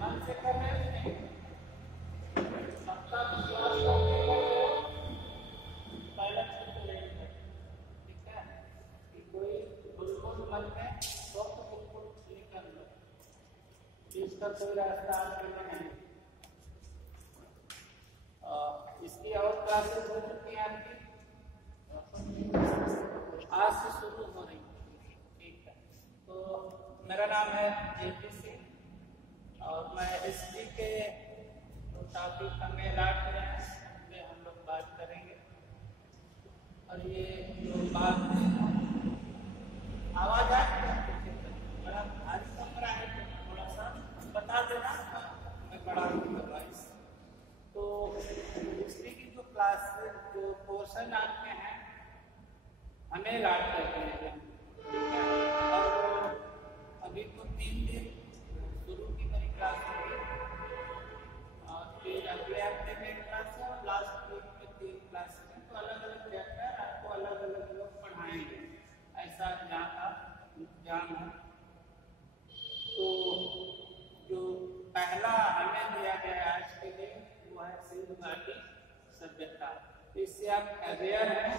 मन से कर रहे हैं नहीं, सबका विश्वास पहले से तो नहीं है, ठीक है, कि कोई बिल्कुल मन में स्वप्न बिल्कुल नहीं कर लो, इसका कोई रास्ता आपके लिए नहीं। इसकी और क्लासेस हो चुकी हैं आपकी, आज से शुरू हो रही है, ठीक है। तो मेरा नाम है जेपी सिंह और मैं हिस्ट्री के टॉपिक हमें लाट में हम लोग बात करेंगे। और ये जो बात आवाज आ बड़ा भारी कमरा है तो थोड़ा सा बता देना, मैं बड़ा वॉइस। तो हिस्ट्री की जो क्लास जो पोर्शन आपके हैं हमें लाट करते हैं, ठीक है। और अभी तो 3 दिन शुरू की मेरी क्लास होगी और फिर अगले हफ्ते में क्लास है और लास्ट वीक में 3 क्लास है। तो अलग अलग चैप्टर आपको अलग अलग लोग पढ़ाएंगे, ऐसा यहाँ का इंतजाम है। तो जो पहला हमें दिया गया आज के लिए वो है सिंधु घाटी सभ्यता। इससे आप अवेयर हैं,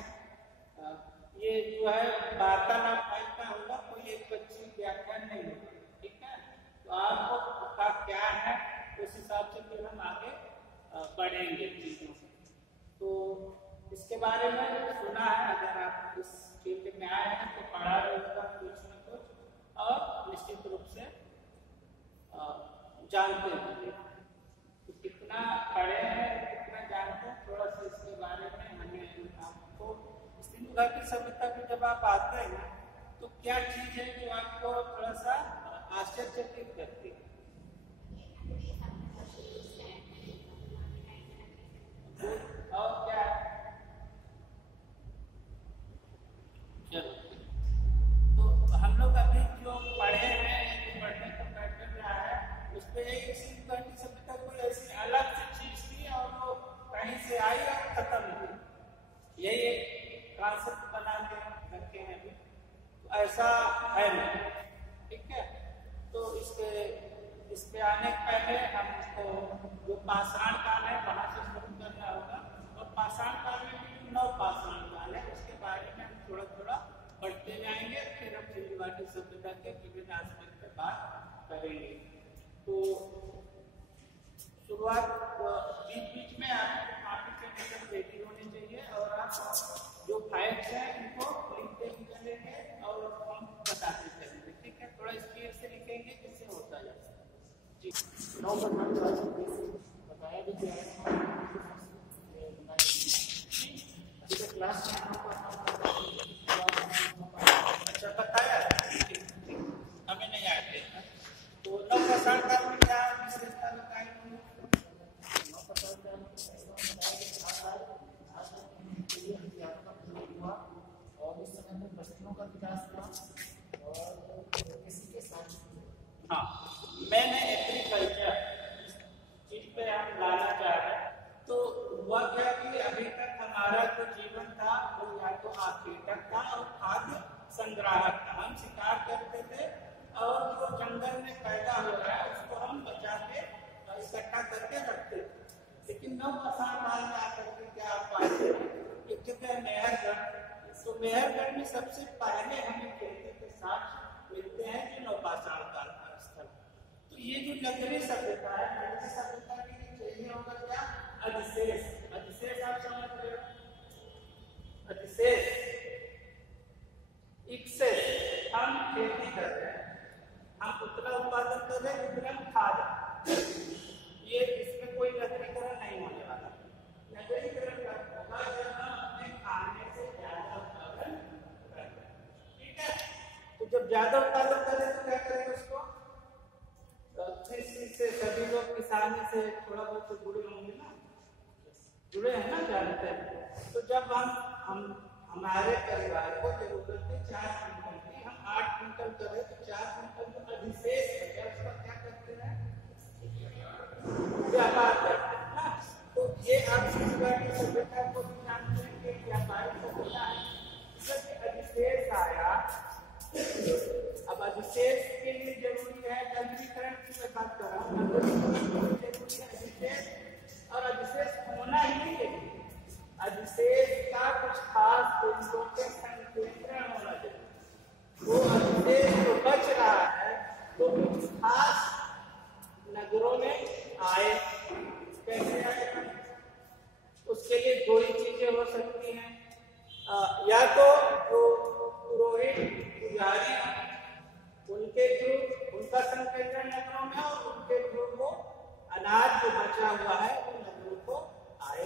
ये जो है वार्तालाप टाइप का होगा, कोई एक बच्ची व्याख्यान नहीं होगा, ठीक है। तो आपको का क्या है उस हिसाब से फिर हम आगे बढ़ेंगे चीजों से। तो इसके बारे में सुना है, अगर आप इस फील्ड में आए हैं तो पढ़ा रहे होगा कुछ न कुछ और निश्चित रूप से जानते हैं। तो कितना पढ़े हैं कितना जानते हैं, थोड़ा सा इसके बारे में हमें आपको सिंधु घाटी सभ्यता में जब आप आते हैं तो क्या चीज है जो आपको थोड़ा सा आश्चर्यचकित करती है? और क्या है? चलो, तो हम लोग अभी जो पढ़े हैं जो पढ़ने का पैटर्न रहा है उस पर यही सिंधु घाटी सभ्यता कोई ऐसी अलग सी चीज थी और वो कहीं से आई और खत्म हुई, यही एक कॉन्सेप्ट बना के रखे हैं अभी, तो ऐसा है नहीं, ठीक है। तो इस पे आने के पहले हमको जो पाषाण काल है वहां से शुरू करना होगा और पाषाण काल में भी 9 पाषाण काल है, उसके बारे में हम थोड़ा थोड़ा पढ़ते जाएंगे, फिर हम सिंधु घाटी सभ्यता के विभिन्न एस्पेक्ट पे बात करेंगे। तो शुरुआत बीच बीच में आपको कॉपी से लेकर रेडी होनी चाहिए और आप जो फैक्ट्स हैं उनको लिखते भी चलेंगे और हम बताते चलेंगे, ठीक है। थोड़ा स्पीड से लिखेंगे जिससे होता जाए जी। 9 बताया भी गया है क्लास में, अच्छा बताया हमें नहीं आते। तो 9 पाषाण काल में क्या विशेषता बताई? और इस समय में बस्तियों का विकास हुआ और किसी के साथ हाँ मैंने एग्रीकल्चर चीज पे हम लाना चाह रहे हैं। तो हुआ क्या कि अभी तक हमारा जो जीवन था वो या तो आखेटक था और खाद्य संग्राहक था। हम शिकार करते थे और जो जंगल में पैदा हो रहा है उसको हम बचा के इकट्ठा करके रखते थे। लेकिन 9 पाषाण काल में आकर के क्या आप पाते हैं, एक जगह मेहरगढ़, तो मेहरगढ़ में सबसे पहले हमें खेती के साथ मिलते हैं जो 9 पाषाण काल का स्थल। तो ये जो नगरीय सभ्यता है, नगरीय सभ्यता के लिए चाहिए होगा क्या? अधिशेष। अधिशेष आप समझ रहे हो? अधिशेष एक्सेस, हम खेती कर रहे हैं, हम उतना उत्पादन कर रहे हैं जितना हम खा रहे हैं। ये इसमें कोई नगरीकरण नहीं होने वाला। नगरीकरण होगा जब हम अपने खाने से ज्यादा उत्पादन करें, ठीक है। तो जब ज्यादा उत्पादन करें तो क्या करेंगे उसको? कृषि से सभी लोग किसानी से थोड़ा बहुत जुड़े होंगे ना, जुड़े हैं ना, जानते हैं। तो जब हम हमारे परिवार को जरूरत है 4 क्विंटल की, हम 8 क्विंटल करें तो 4 क्विंटल जो अधिशेष है उसका क्या करते हैं? व्यापार करते हैं ना। तो ये आप सिंधु घाटी सभ्यता को भी जानते हैं कि व्यापारिक सभ्यता है। जब अधिशेष आया, अब अधिशेष के लिए जरूरी है नगरीकरण की बात कर रहा हूँ, अधिशेष और अधिशेष होना ही नहीं है, अधिशेष का कुछ खास बिंदुओं के संकेंद्रण होना चाहिए। वो अधिशेष जो बच रहा है तो कुछ खास नगरों में आए, कैसे आएगा? उसके लिए दो ही चीजें हो सकती हैं, या तो जो पुरोहित पुजारी उनके थ्रू उनका संकेंद्रण नगरों में और उनके थ्रू वो अनाज जो बचा हुआ है वो नगरों को आए।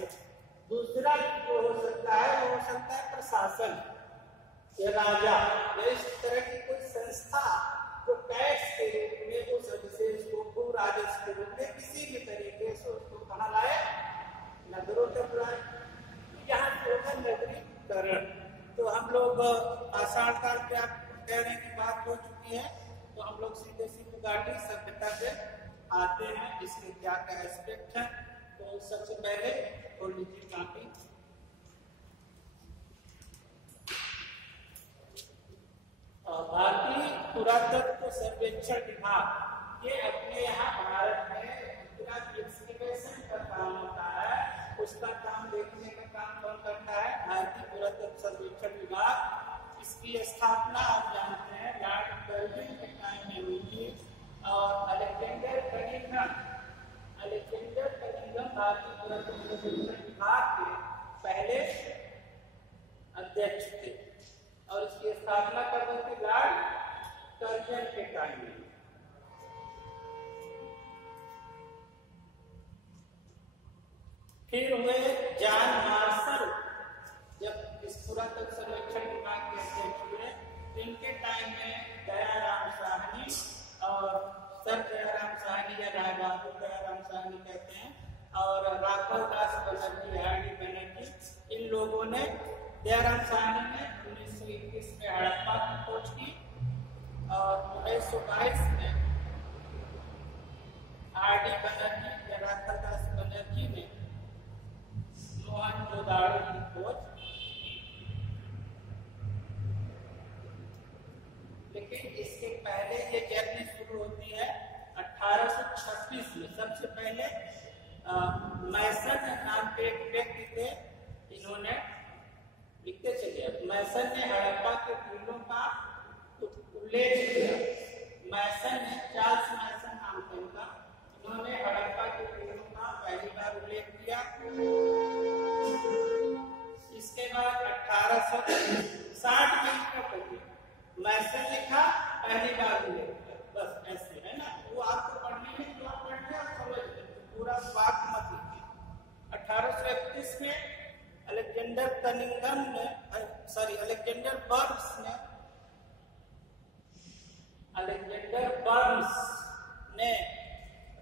दूसरा जो हो सकता है वो हो सकता है प्रशासन या राजा या इस तरह की कोई संस्था जो टैक्स के रूप में उस अधिशेष को भू राजस्व के रूप में किसी भी तरीके से उसको कहाँ लाए, नगरों तक लाए। यहाँ होगा नगरीकरण। तो हम लोग आषाढ़ काल पे आप कह रहे हैं कि बात हो चुकी है, तो हम लोग सीधे सीधे गाड़ी सभ्यता पे आते हैं, इसके क्या क्या एस्पेक्ट है। तो सबसे पहले खोल लीजिए कापी। भारतीय पुरातत्व सर्वेक्षण विभाग ये अपने यहाँ भारत में एक्सकेवेशन का काम होता है, उसका काम देखने का काम कौन करता है? भारतीय पुरातत्व सर्वेक्षण विभाग। इसकी स्थापना आप जानते हैं लॉर्ड कर्जन के टाइम में हुई थी और अलेक्जेंडर कनिंघम भारतीय पुरातत्व सर्वेक्षण विभाग के पहले अध्यक्ष थे और इसकी स्थापना कर दी थी लॉर्ड कर्जन के टाइम में। फिर हुए जॉन मार्शल, जब इस पुरातत्व सर्वेक्षण विभाग के अध्यक्ष हुए, इनके टाइम में दयाराम साहनी और सर दयाराम साहनी या राय बहादुर दयाराम साहनी कहते हैं, और राघव दास बनर्जी, आर.डी. बनर्जी, इन लोगों ने दयाराम साहनी ने 1921 में हड़प्पा की खोज की और 1922 में आर.डी. बनर्जी या राघव दास बनर्जी ने मोहनजोदाड़ो की खोज। लेकिन इसके पहले ये जर्नी शुरू होती है 1826 में। सबसे पहले मैसन नाम के एक व्यक्ति थे, इन्होंने लिखते चलिए, मैसन ने हड़प्पा के टीलों का उल्लेख किया। मैसन ने, चार्ल्स मैसन नाम था इनका, इन्होंने हड़प्पा के टीलों का पहली बार उल्लेख किया। इसके बाद 1860 में इसका मैसन लिखा, पहली बार उल्लेख किया, बस ऐसे है ना। वो आपको पढ़ने में जो आप पढ़ने और समझ लें, पूरा वाक्य मत लिखिए। 1831 में अलेक्जेंडर कनिंघम ने, अलेक्जेंडर बर्न्स ने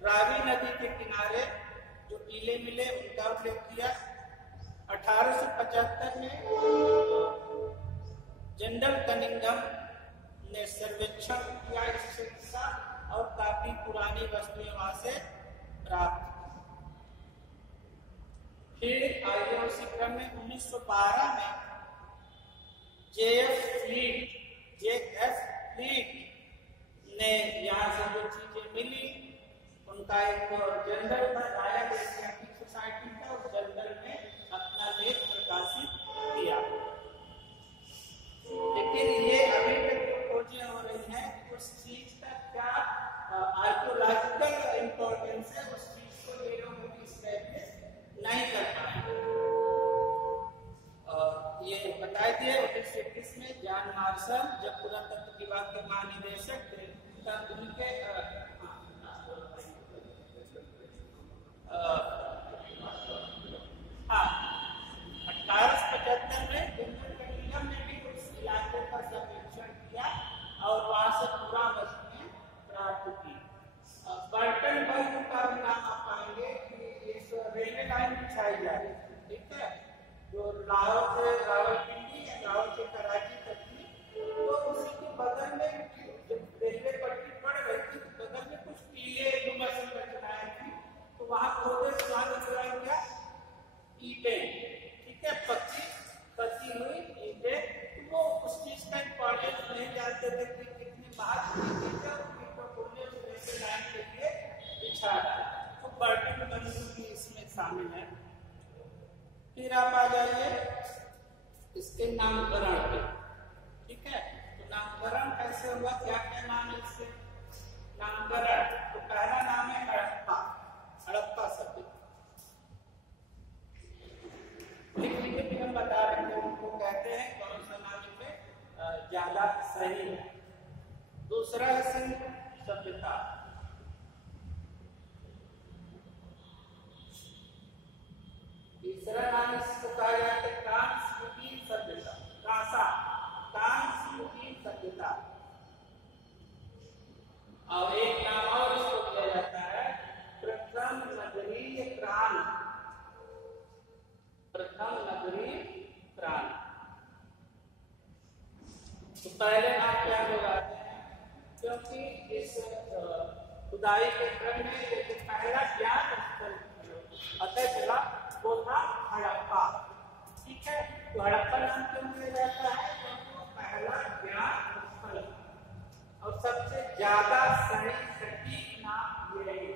रावी नदी के किनारे जो टीले मिले उनका उल्लेख किया। 1875 में जनरल कनिंघम ने सर्वेक्षण किया इस क्षेत्र का और काफी पुरानी वस्तुएं वहां से प्राप्त। फिर आगे उसी क्रम में 1912 में जेएफ फ्लीट ने यहाँ से जो चीजें मिली, उनका एक जर्नल था, रॉयल एशियाटिक सोसाइटी था, उस जर्नल में अपना लेख प्रकाशित किया। लेकिन ये अभी तक जो खोजें हो रही हैं, उस चीज का क्या आर्कियोलॉजिकल इंपॉर्टेंस है, उस चीज को ये लोग एस्टैब्लिश नहीं कर पाए। ये बता दिए 1921 में जॉन मार्शल जब पुरातत्व विभाग के महानिदेशक थे, तब उनके 1875 में जनरल कनिंघम ने भी उस इलाके का सर्वेक्षण किया और वहां से पूरा वस्तुएं प्राप्त की। बर्टन बर्ग का भी नाम आप पाएंगे कि इस रेलवे लाइन बिछाई जा रही है, ठीक है, जो लाहौर से रावलपिंडी या लाहौर से कराची तक थी, तो उसी के बगल में जब रेलवे पटरी पड़ रही थी तो बगल संबंध भी इसमें शामिल है। फिर आप आ जाइए इसके नामकरण पे। ठीक है, तो नामकरण कैसे होगा, क्या क्या नाम है इसके नामकरण। तो पहला नाम है हड़प्पा, हड़प्पा शब्द लिख लिख के हम बता रहे हैं उनको कहते हैं कौन सा नाम पे ज्यादा सही है। दूसरा है सिंधु सभ्यता, तीसरा नाम इसको कहा जाता है कांस्य सभ्यता, कांसा कांस्य सभ्यता। और एक नाम और इसको दिया जाता है प्रथम नगरीय क्रांति, प्रथम नगरीय क्रांति। तो पहले नाम क्या लोग आते हैं, क्योंकि इस खुदाई के क्रम में ये जो पहला ज्ञात स्थल पता चला वो था हड़प्पा। ठीक है, तो हड़प्पा नाम क्यों दिया जाता है, क्योंकि वो पहला ज्ञात स्थल और सबसे ज्यादा सही सटीक नाम ये है।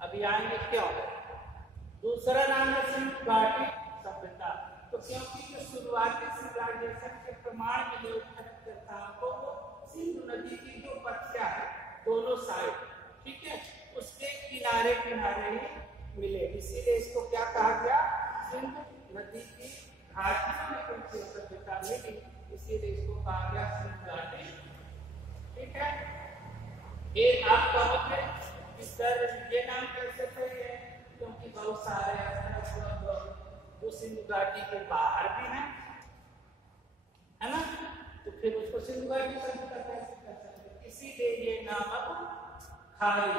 अभी आएंगे क्यों। दूसरा नाम है सिंधु घाटी सभ्यता, तो क्योंकि जो शुरुआती सिविलाइजेशन के प्रमाण मिले उत्तर को सिंधु नदी की जो पथिया है दोनों साइड, ठीक है, उसके किनारे किनारे ही मिले, इसीलिए इसको क्या कहा गया, सिंधु नदी की घाटियों में कुछ सभ्यता मिली, इसीलिए इसको कहा गया सिंधु घाटी। ठीक है, एक आप कहोगे सर ये नाम कैसे सही है, क्योंकि बहुत सारे जो सिंधु घाटी के बाहर भी हैं, है ना, तो फिर उसको सिंधु घाटी सभ्यता कैसे कर सकते, इसीलिए ये नाम अब खाली।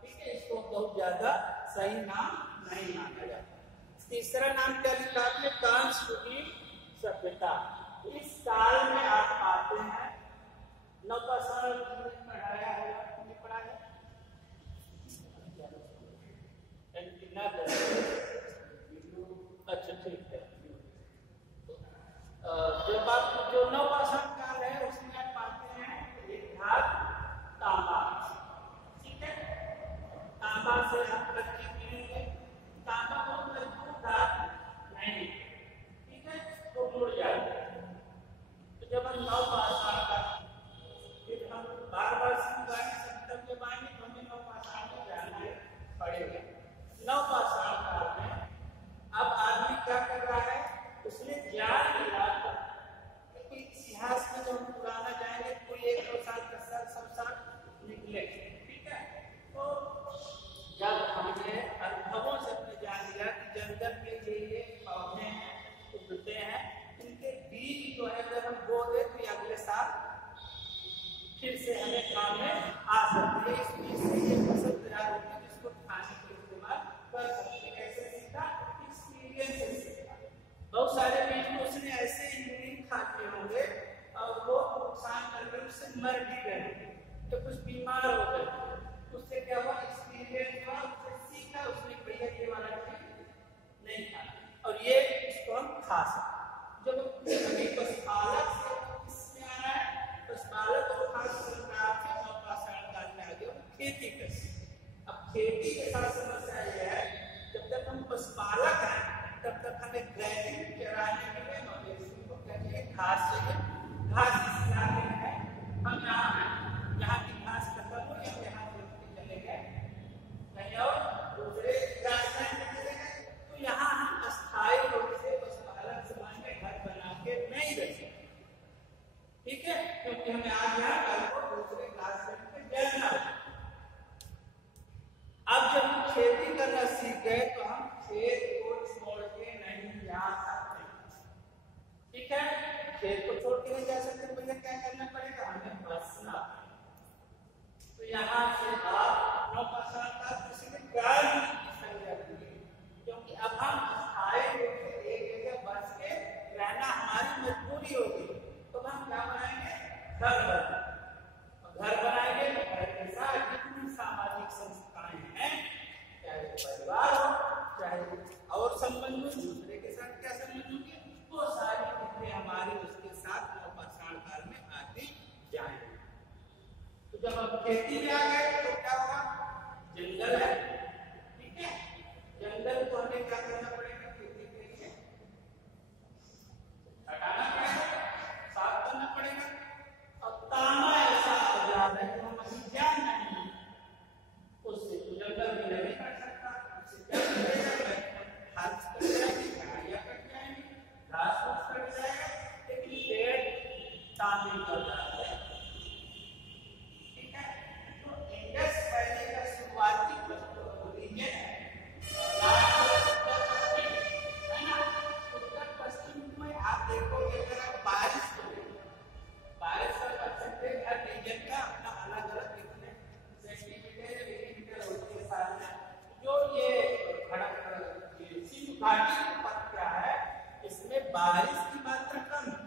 ठीक है, इसको बहुत ज्यादा सही नाम नहीं माना जाता। तीसरा नाम क्या लिखा आपने, कांस्य सभ्यता। इस काल में आप पाते हैं नौपाषाण पढ़ाया है, आपने पढ़ा है अच्छा ठीक है। जब आप जो नौपाषाण काल है उसमें आप पाते हैं एक धातु तांबा। ठीक है, तांबा से हम लकड़ी मिलेंगे, तांबा बहुत मजबूत धातु नहीं, ठीक है, तो मुड़ जाएगा। तो जब हम नौपाषाण का फिर हम बार बार शब्द जब आएंगे तो हमें नौपाषाण को जानना पड़ेगा। नौपाषाण काल में अब आदमी क्या कर रहा है, उसने ज्ञान लिया, क्योंकि इतिहास में जब हम पुराना जाएंगे तो 100 साल 10 साल सब साल निकले। ठीक है, तो जब हमने अनुभवों से अपने जान लिया कि जंगल में ये पौधे हैं उगते हैं, इनके बीज जो है जब हम बो दे तो अगले साल फिर से हमें काम में आ सकती है, इस बीज से ये फसल तैयार होती है जिसको खाने के इस्तेमाल कर सकते हैं। कैसे सीखा, एक्सपीरियंस से सीखा। बहुत सारे बीज को उसने ऐसे ही नहीं खाते होंगे और वो नुकसान करके उससे मर भी गए, तो कुछ बीमार हो गए, उससे क्या हुआ, एक्सपीरियंस हुआ, उससे सीखा, उसने भैया ये वाला चीज नहीं खाना और ये इसको हम खा सकते। जब अभी पशुपालक से इसमें आ रहा है, पशुपालक और खास सरकार के नौपाषाण काल में आ गया खेती कैसे। अब खेती के साथ समस्या ये है, जब तक हम पशुपालक हैं तब तक हमें ग्रेजिंग चराने के लिए मवेशी को कहिए घास चाहिए, घास इस इलाके में है, हम यहाँ हैं, यहाँ की घास खत्म हो या यहाँ से चले गए कहीं और दूसरे राजस्थान में चले गए, तो यहाँ हम अस्थायी रूप से पशुपालक समाज में घर बना के नहीं रह सकते। ठीक है, क्योंकि हमें आज यहाँ कल को दूसरे घास पे जाना है। अब जब हम खेती करना सीख गए तो हम खेत को छोड़ के नहीं जा सकते। ठीक है, खेत को छोड़ के नहीं जा सकते, पहले क्या करना पड़ेगा, हमें बसना। तो यहाँ से आप नौपाषाण का किसी ने प्यार की संज्ञा दी, क्योंकि अब हम स्थायी रूप से एक जगह बस के रहना हमारी मजबूरी होगी, तो हम क्या बनाएंगे, घर बनाएंगे। घर बनाएंगे तो घर के साथ जितनी सामाजिक संस्थाएं हैं, चाहे परिवार हो चाहे और संबंध, दूसरे के साथ क्या संबंध होंगे, वो सारी चीजें हमारी उसके साथ नौपाषाण काल में आती जाएंगी। तो जब हम खेती में आ गए तो क्या होगा, जंगल जंगल है, ठीक है। जंगल को हमें क्या करना पड़ेगा, खेती के लिए हटाना पड़ेगा, साफ करना पड़ेगा। और तांबा ऐसा औजार है जो हम अभी जान नहीं, उससे तो जंगल भी नहीं कर सकता, उससे क्या करेगा, हाथ कट जाएगी, झाड़ियां कट जाएंगी, घास फूस कट जाएगा, लेकिन पेड़ तांबे का औजार है, ठीक है। तो इंडस वैली का शुरुआती रीजन है ना, उत्तर पश्चिम में आप देखोगे अगर आप बारिश का परसेंटेज हर रीजन का अपना अलग अलग कितने सेंटीमीटर मिलीमीटर होती है साल में। जो ये सिंधु घाटी पथ क्या है, इसमें बारिश की मात्रा कम है।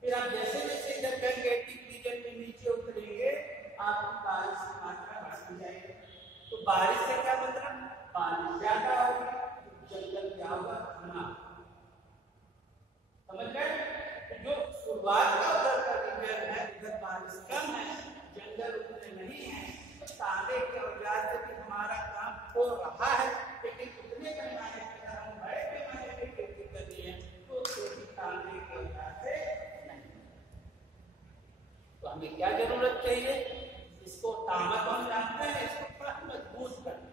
फिर आप जैसे जैसे इधर गंगेटिक रीजन में नीचे उतरेंगे आपकी बारिश की मात्रा बढ़ती जाएगी। तो बारिश से क्या मतलब, पानी ज्यादा होगा, जंगल क्या होगा, घना। समझ गए। तो जो शुरुआत का उधर का रीजन है, उधर बारिश कम है, जंगल उतने नहीं है, तो तांबे के औजार से भी हमारा काम हो रहा है, लेकिन उतने पैमाने पर हम बड़े पैमाने पर खेती कर रहे हैं तो खेती तांबे के औजार से नहीं। तो हमें क्या जरूरत चाहिए, इसको तांबा तो हम जानते हैं, इसको थोड़ा मजबूत करना।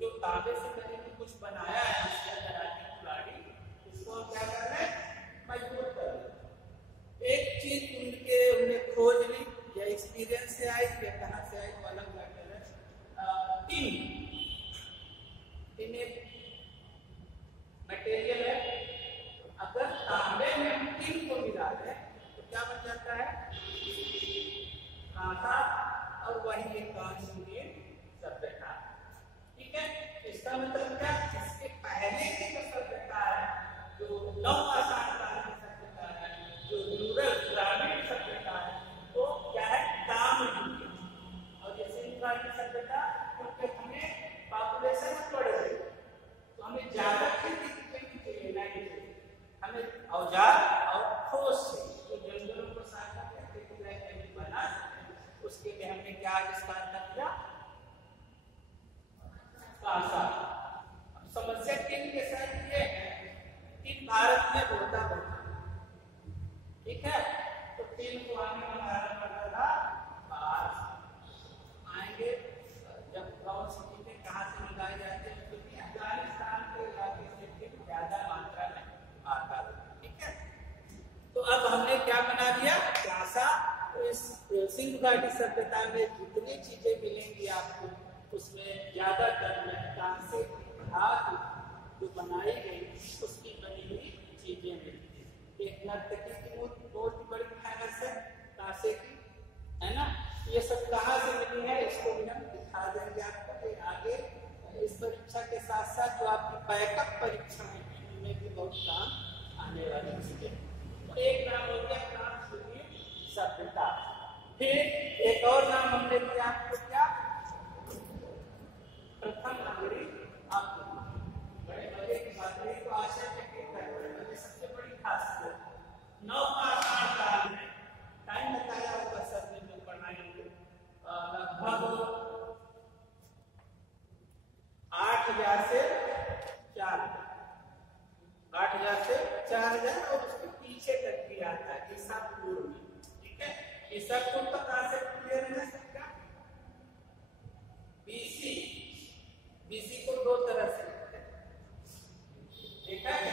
जो तांबे से मैंने कुछ बनाया है कुल्हाड़ी, इसको हम क्या कर रहे हैं, मजबूत कर रहे हैं। एक चीज उन्हें खोज ली या एक्सपीरियंस से आई या कहां से आई वो अलग मैटर है। टिन एक मटेरियल है, अगर तांबे में हम टिन को मिला दें तो क्या बन जाता है, कांसा, और वही एक कांस्टेंट सभ्यता, ठीक है। इसका मतलब क्या, इसके पहले की जो सभ्यता है, जो नव आसान काल की सभ्यता है, जो रूरल ग्रामीण सभ्यता है, तो क्या है, ताम्रयुगीय। और ये सिंधु घाटी सभ्यता, क्योंकि हमें पॉपुलेशन बढ़ गई तो हमें ज्यादा खेती चाहिए, नहीं चाहिए, हमें औजार और ठोस से जो जंगलों को साफ करके खेती लायक बना सकते, उसके लिए हमने क्या आविष्कार किया, कांसा। समस्या टिन के साथ ये है, टिन भारत में होता बना, ठीक है। तो टिन को आने में भारत पड़ता था बाहर आएंगे, जब गाँव सिटी में कहाँ से मंगाए जाते हैं, क्योंकि अफगानिस्तान के इलाके से टिन ज्यादा मात्रा में आता है, ठीक है। तो अब हमने क्या बना दिया, कांसा। तो इस सिंधु घाटी सभ्यता में जितनी चीजें मिलेंगी आपको, उसमें ज्यादातर में कांसे की धातु जो बनाई गई उसकी बनी हुई चीजें मिलती है। एक नर्तकी की मूर्ति बहुत बड़ी फेमस है कांसे की, है ना। ये सब कहाँ से मिली है, इसको भी हम दिखा देंगे आपको आगे। इस परीक्षा के साथ साथ जो आपकी बैकअप परीक्षाएं हैं उनमें भी बहुत काम आने वाली चीजें। तो एक नाम हो गया कांस्य सभ्यता। फिर एक और नाम हमने दिया आपको, क्या, प्रथम नगरी। आपको बड़े मजे की बात है, तो आशा है सबसे बड़ी खासियत नवपाषाण काल में, टाइम बताया होगा सर ने जो पढ़ाएंगे, लगभग 8000 से 4000 और उसके पीछे तक भी आता है ईसा पूर्व में, ठीक है। ईसा पूर्व का कांसेप्ट क्लियर है ना सबका। बीसी को दो तरह से लिखते हैं, देखा है,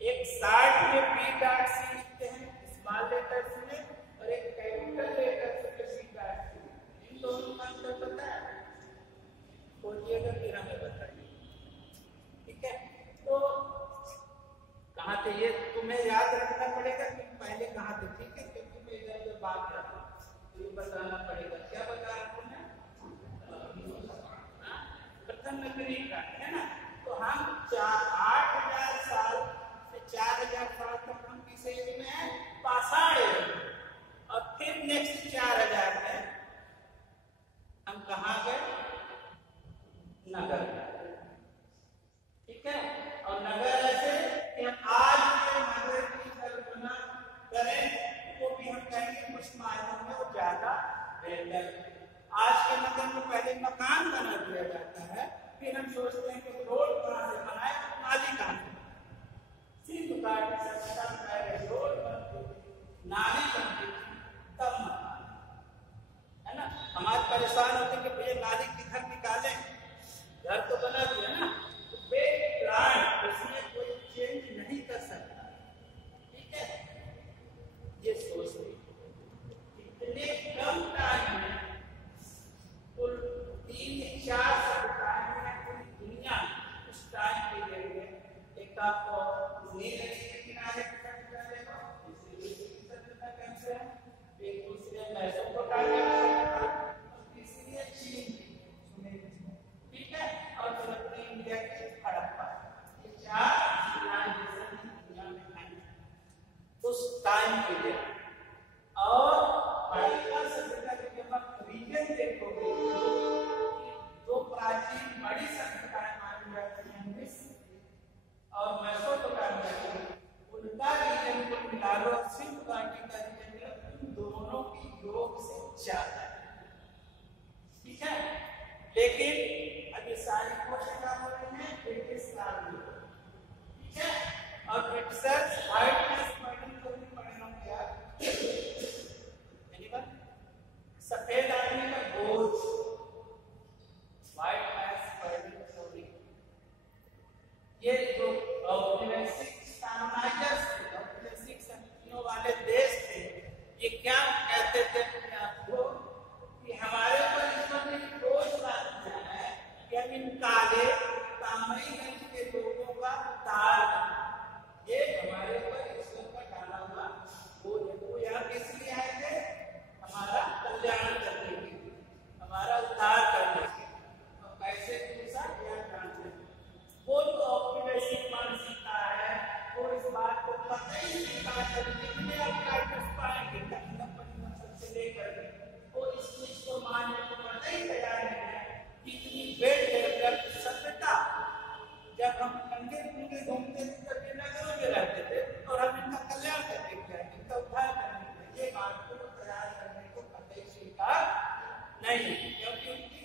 एक शार्ट में बी डॉट सी लिखते हैं स्मॉल लेटर्स में, और एक कैपिटल लेटर से सी डॉट सी। इन दोनों का अंतर पता है, खोजिएगा फिर हमें बताइए, ठीक है। तो कहाँ थे ये, तुम्हें याद रखना पड़ेगा कि पहले कहाँ थे, ठीक है, क्योंकि मैं इधर उधर बात कर रहा हूँ, ये बताना पड़ेगा। क्या बता रहा हूँ मैं, प्रथम नगरी का, है ना। तो हम 8000 साल से 4000 साल तक हम किस एज में हैं, पाषाण एज में। और फिर नेक्स्ट 4000 में हम कहाँ गए, नगर, ठीक है। और नगर ऐसे कि हम आज के नगर की कल्पना करें तो भी हम कहेंगे कुछ मायनों में वो ज्यादा बेहतर, आज के नगर में पहले मकान बना दिया जाता है, फिर हम सोचते हैं कि रोड कहाँ से बनाए, नाली कहाँ से, सिर्फ काट सकता है, रोड बनती, नाली बनती, तब मकान है ना। हमारे परेशान होते कि भैया नाली किधर निकालें, घर तो बना दिया ना, तो प्लान उसमें कोई चेंज नहीं कर सकता, ठीक है। ये सोचते इतने कम टाइम में कुल 3-4 सप्ताह में पूरी दुनिया उस टाइम पीरियड में एक आपको नील नदी के किनारे एक दूसरे मेसोपोटामिया और तीसरी चीन, ठीक है, और चौथी इंडिया के हड़प्पा, ये 4 सिविलाइजेशन दुनिया में हैं उस टाइम पीरियड। और हड़प्पा सभ्यता के जब आप रीजन देखोगे दो प्राचीन बड़ी सभ्यताएं मानी जाती हैं, मिस्र और मेसोपोटामिया, उनका रीजन को मिला लो, सिंध घाटी का रीजन, उन दोनों की योग से ज्यादा है, ठीक है। लेकिन अब ये सारी कोशिशें हो रही हैं ब्रिटिश काल में, ठीक है, और ब्रिटिशर्स व्हाइटनेस बर्डन को भी पढ़े होंगे आप, एनीवन, सफेद आदमी का बोझ, व्हाइटनेस बर्डन थ्योरी, ये जो औपनिवेशिक कॉलोनाइजर्स थे, औपनिवेशिक संस्कृतियों वाले देश थे, ये क्या कहते थे आपको कि हमारे ऊपर ईश्वर ने बोझ डाल दिया है कि हम इन काले तामईगंज के लोगों का उद्धार करें, ये हमारे ऊपर ईश्वर का डाला हुआ बोझ है। वो यहाँ किस लिए आए थे, हमारा कल्याण करने के लिए, हमारा उद्धार करने के लिए, और कैसे दूसरा ज्ञान जानते हैं। वो जो औपनिवेशिक मानसिकता है वो इस बात को कतई स्वीकार करने के लिए पाएंगे से लेकर वो इस चीज को मानने को कतई तैयार नहीं है कि इतनी वेल डेवलप्ड सभ्यता, जब हम नंगे पुंगे घूमते थे तब ये नगरों में रहते थे और हम इनका कल्याण करने के लिए, इनका उद्धार करने के लिए, ये बात को तैयार करने को कतई स्वीकार नहीं, क्योंकि उनकी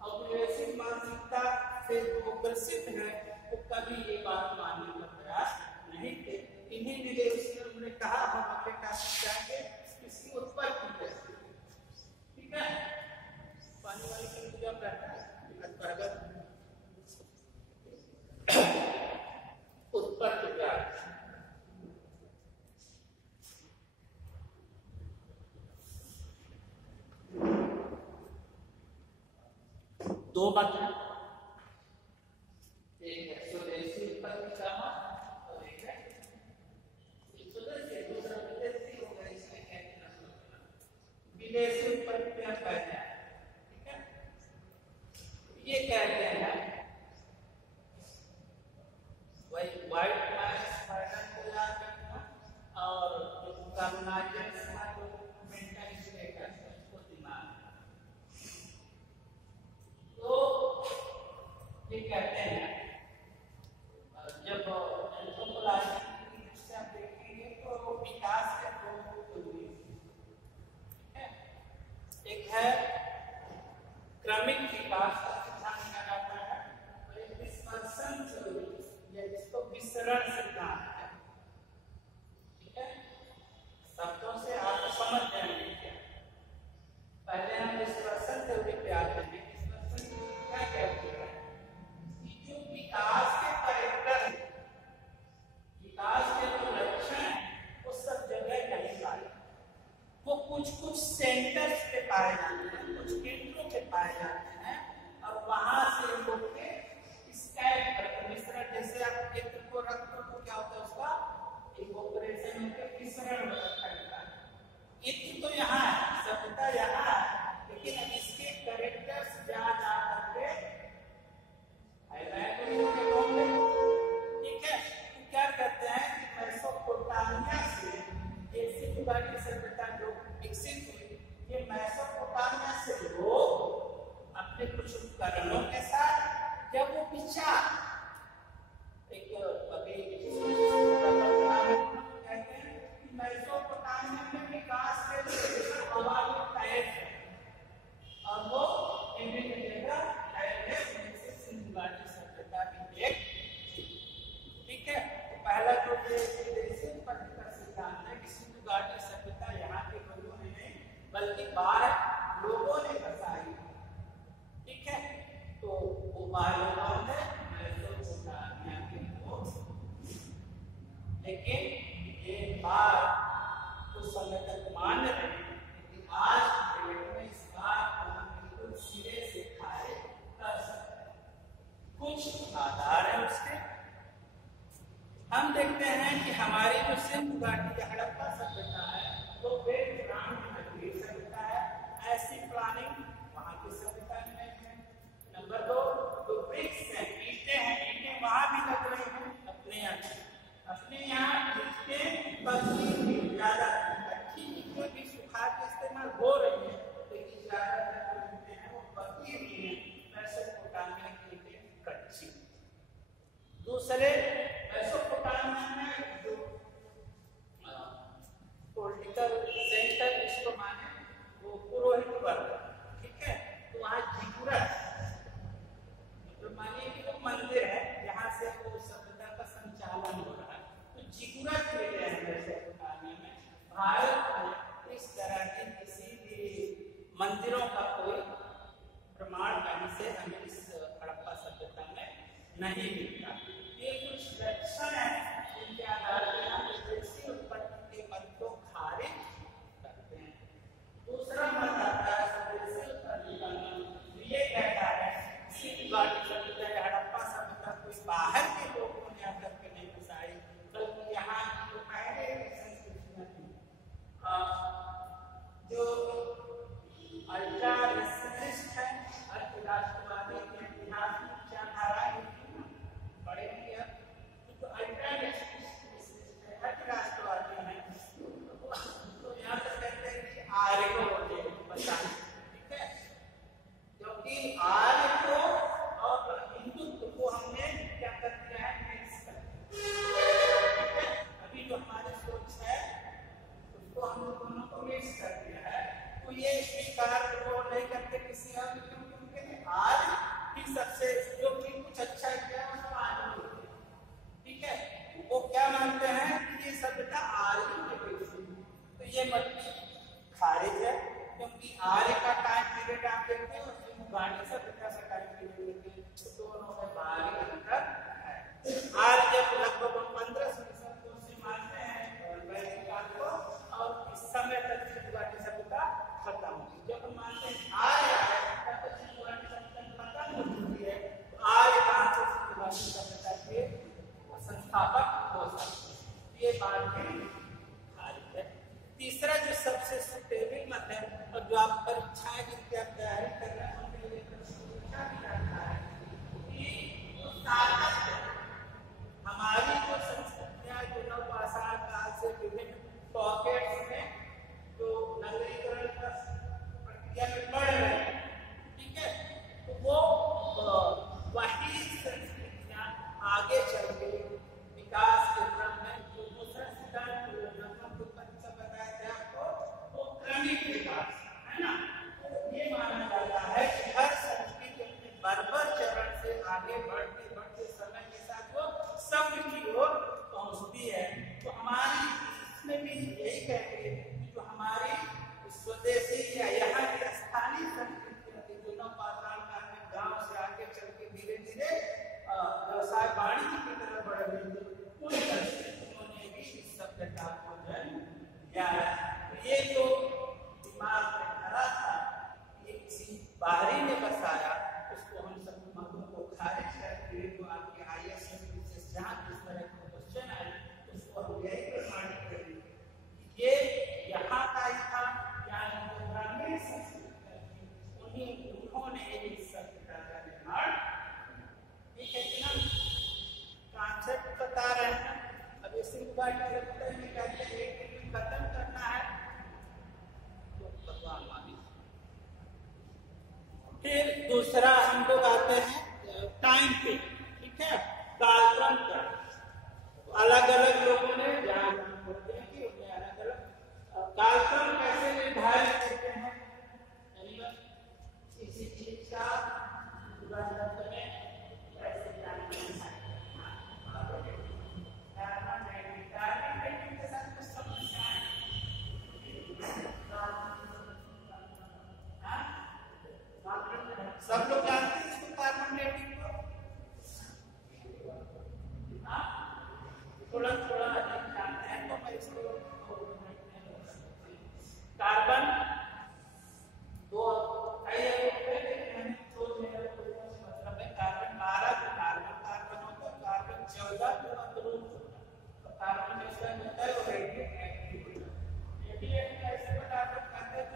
औपनिवेशिक मानसिकता से जो प्रसिद्ध है वो कभी ये बात मानने का प्रयास नहीं थे। इन्हीं मिले उसने कहा हम अपने टास्क जाएंगे किसी उत्पत्ति जैसे, ठीक है, पानी वाली का इंतजाम रहता है, बराबर उत्पत्ति का दो मत है, एक है स्वदेशी उत्पत्ति का मत और एक है स्वदेशी, दूसरा विदेशी होगा, इसमें क्या विदेशी उत्पत्ति का कहते हैं, ठीक है। ये कहते हैं वही व्हाइट मैन पैटर्न को याद रखना और जो कॉलोनाइजर्स का जो मेंटल स्टेट है उसको दिमाग, तो ये कहते हैं जब एंथ्रोपोलॉजी की दृष्टि से देखेंगे तो विकास के दो थ्योरी है, एक है क्रमिक विकास का सिद्धांत कहा जाता है और एक डिस्पर्सन थ्योरी, या जिसको विसरण सिद्धांत है, ठीक है। शब्दों से आप समझ जाएंगे, पहले हम डिस्पर्सन थ्योरी पे आते हैं। क्या कहते हैं कि जो विकास के कैरेक्टर, विकास के जो लक्षण है वो सब जगह नहीं पाए, वो कुछ कुछ सेंटर्स पे पाए जाते हैं, कुछ केंद्रों पे पाए जाते हैं और वहां से लोग के स्कैन करते, मिश्रण, जैसे आप केंद्र को रख दो तो क्या होता है उसका इवोपरेशन होकर मिश्रण हो सकता है। इत्र तो यहाँ है, सभ्यता यहाँ है, लेकिन अब इसके कैरेक्टर्स जा करके ठीक है, क्या करते हैं कि मेसोपोटामिया से ये सिंधु घाटी सभ्यता जो विकसित हुई, ये मेसोपोटामिया से लोग अपने कुछ उपकरणों के साथ जब वो विचार एक अभी कहते हैं कि मेसोपोटामिया में विकास के लिए हवा में तय है, घाटी सभ्यता यहाँ के लोगों ने नहीं बल्कि बाहर लोगों ने बसाई। ठीक है, तो वो बाहर लोगों ने मेसोपोटामिया के लोग, लेकिन ये बात कुछ समय तक मान रहे, लेकिन आज के डेट में इस बात को हम बिल्कुल सिरे से खारिज कर सकते हैं। कुछ आधार है उसके। हम देखते हैं कि हमारी जो सिंधु घाटी या हड़प्पा सभ्यता है वो वेद पुराण में नगरीय सभ्यता है। ऐसी प्लानिंग वहां की सभ्यता में नहीं है। नंबर 2, जो ब्रिक्स है, ईंटें वहां भी लग रही हैं अपने यहाँ ईंटें पकी ज्यादा अच्छी ईंटें भी सुखा के इस्तेमाल हो रही है, लेकिन ज्यादातर जो ईंटें हैं वो पकी हुई हैं। मेसोपोटामिया की ईंटें कच्ची। दूसरे मेसोपोटामिया में जो पॉलिटिकल सेंटर इसको माने वो पुरोहित वर्ग, ठीक है, तो वहाँ जिगुरत मतलब मानिए कि वो मंदिर है जहाँ से वो सभ्यता का संचालन हो रहा है, तो जिगुरत मिले हैं मेसोपोटामिया में। भारत में इस तरह के किसी भी मंदिरों का कोई प्रमाण कहीं से हमें इस हड़प्पा सभ्यता में नहीं मिलता। ये कुछ लक्षण है जिनके आधार पर हम स्वदेशी उत्पत्ति के मत को खारिज करते हैं। दूसरा मत आता है स्वदेशी उत्पत्ति का मत, ये कहता है सिंधु घाटी सभ्यता या हड़प्पा सभ्यता कोई बाहर के लोगों ने आकर के नहीं बसाई, बल्कि यहाँ जो पहले की संस्कृतियां थी, जो अल्ट्रा नेशनलिस्ट है, राष्ट्रवादी के इतिहास की विचारधारा बड़े किया, तो अल्ट्रा नेशनलिस्ट है, राष्ट्रवादी है, तो यहाँ पर कहते हैं कि आर्य को बचाएं, ठीक है, क्योंकि आर्य को और हिंदुत्व को हमने क्या कर दिया है, मिक्स कर दिया। अभी जो हमारी सोच है उसको हम दोनों को मिक्स कर दिया है, तो ये स्वीकार वो नहीं करते किसी और, क्योंकि उनके आर्य ही सबसे जो भी कुछ अच्छा किया उसको आर्य बोलते हैं, ठीक है, वो क्या मानते हैं कि ये सभ्यता आर्य की वजह से, तो ये मत खारिज है, क्योंकि आर्य का टाइम पीरियड आप देखते हैं और सिंधु घाटी सभ्यता का टाइम पीरियड देखते हैं, तो दोनों में भारी अंतर है। आर्य जब लगभग 1500 ईसा पूर्व से मानते हैं और वैदिक काल को, और इस समय तक सिंधु घाटी सभ्यता खत्म होगी। जब हम मानते हैं आर्य है तब सिंधु घाटी सभ्यता खत्म हो चुकी है, तो आर्य कहाँ से सिंधु घाटी सभ्यता के संस्थापक हो सकते हैं, ये बात भी खारिज है। तीसरा जो सबसे सुटेबल मत है और जो आप परीक्षाएं जिनकी आप तैयारी कर रहे हैं उनके लिए पूछा भी जाता है कि हमारी जो संस्कृतियां जो नवपाषाण काल से विभिन्न पॉकेट्स में जो नगरीकरण का प्रक्रिया में बढ़ रहे हैं, ठीक है, तो वो वही संस्कृतियां आगे चल के विकास के क्रम में जो दूसरा सिद्धांत बताया था आपको, वो क्रमिक विकास है ना, तो ये माना जाता है कि हर संस्कृति अपने बर्बर चरण से आगे बढ़ते बढ़ते समय के साथ वो सभ्य की ओर पहुंचती है। तो हमारी इसमें भी यही कहते हैं कि जो हमारी स्वदेशी या यहाँ की स्थानीय संस्कृतियां थी, जो नवपाषाण काल में गांव से आगे चल के धीरे धीरे व्यवसाय वाणिज्य की तरफ बढ़ रही थी, उन संस्कृतियों ने भी इस सभ्यता को जन्म दिया है। तो ये जो दिमाग में धरा था, ये किसी बाहरी ने बसाया, उसको हम सब मतों को खारिज करके जो आपके IAS से जहाँ जिस तरह का क्वेश्चन आए उसको हम यही प्रमाणित करेंगे कि ये यहाँ का ही था, यानी ग्रामीण संस्कृति उन्होंने इस सभ्यता का निर्माण, ठीक है कि ना, कॉन्सेप्ट बता रहे हैं। अब ये सिंधु घाटी सभ्यता में कहते हैं एक दिन खत्म करना है तो भगवान मानी। फिर दूसरा हम लोग आते हैं टाइम पे, ठीक है, कालक्रम का अलग अलग लोगों ने जहाँ बोलते हैं कि उन्हें अलग अलग कालक्रम कैसे निर्धारित करते हैं, किसी चीज का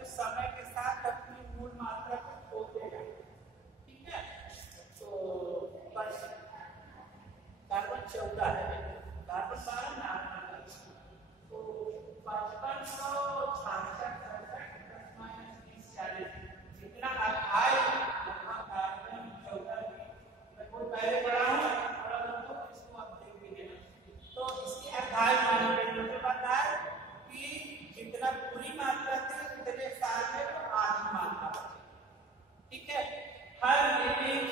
समय के साथ अपनी मूल मात्रा को खोते जाए। ठीक है, तो बस कार्बन 14 है, कार्बन 12 ना, तो 5566 जितना आए कार्बन 14 पहले पढ़ा हूँ, तो इसको आप देख लीजिए। तो इसके अध्याय मानने मतलब आता है कि जितना पूरी मात्रा थी उतने साल में तो आधी मात्रा। ठीक है, हर लिविंग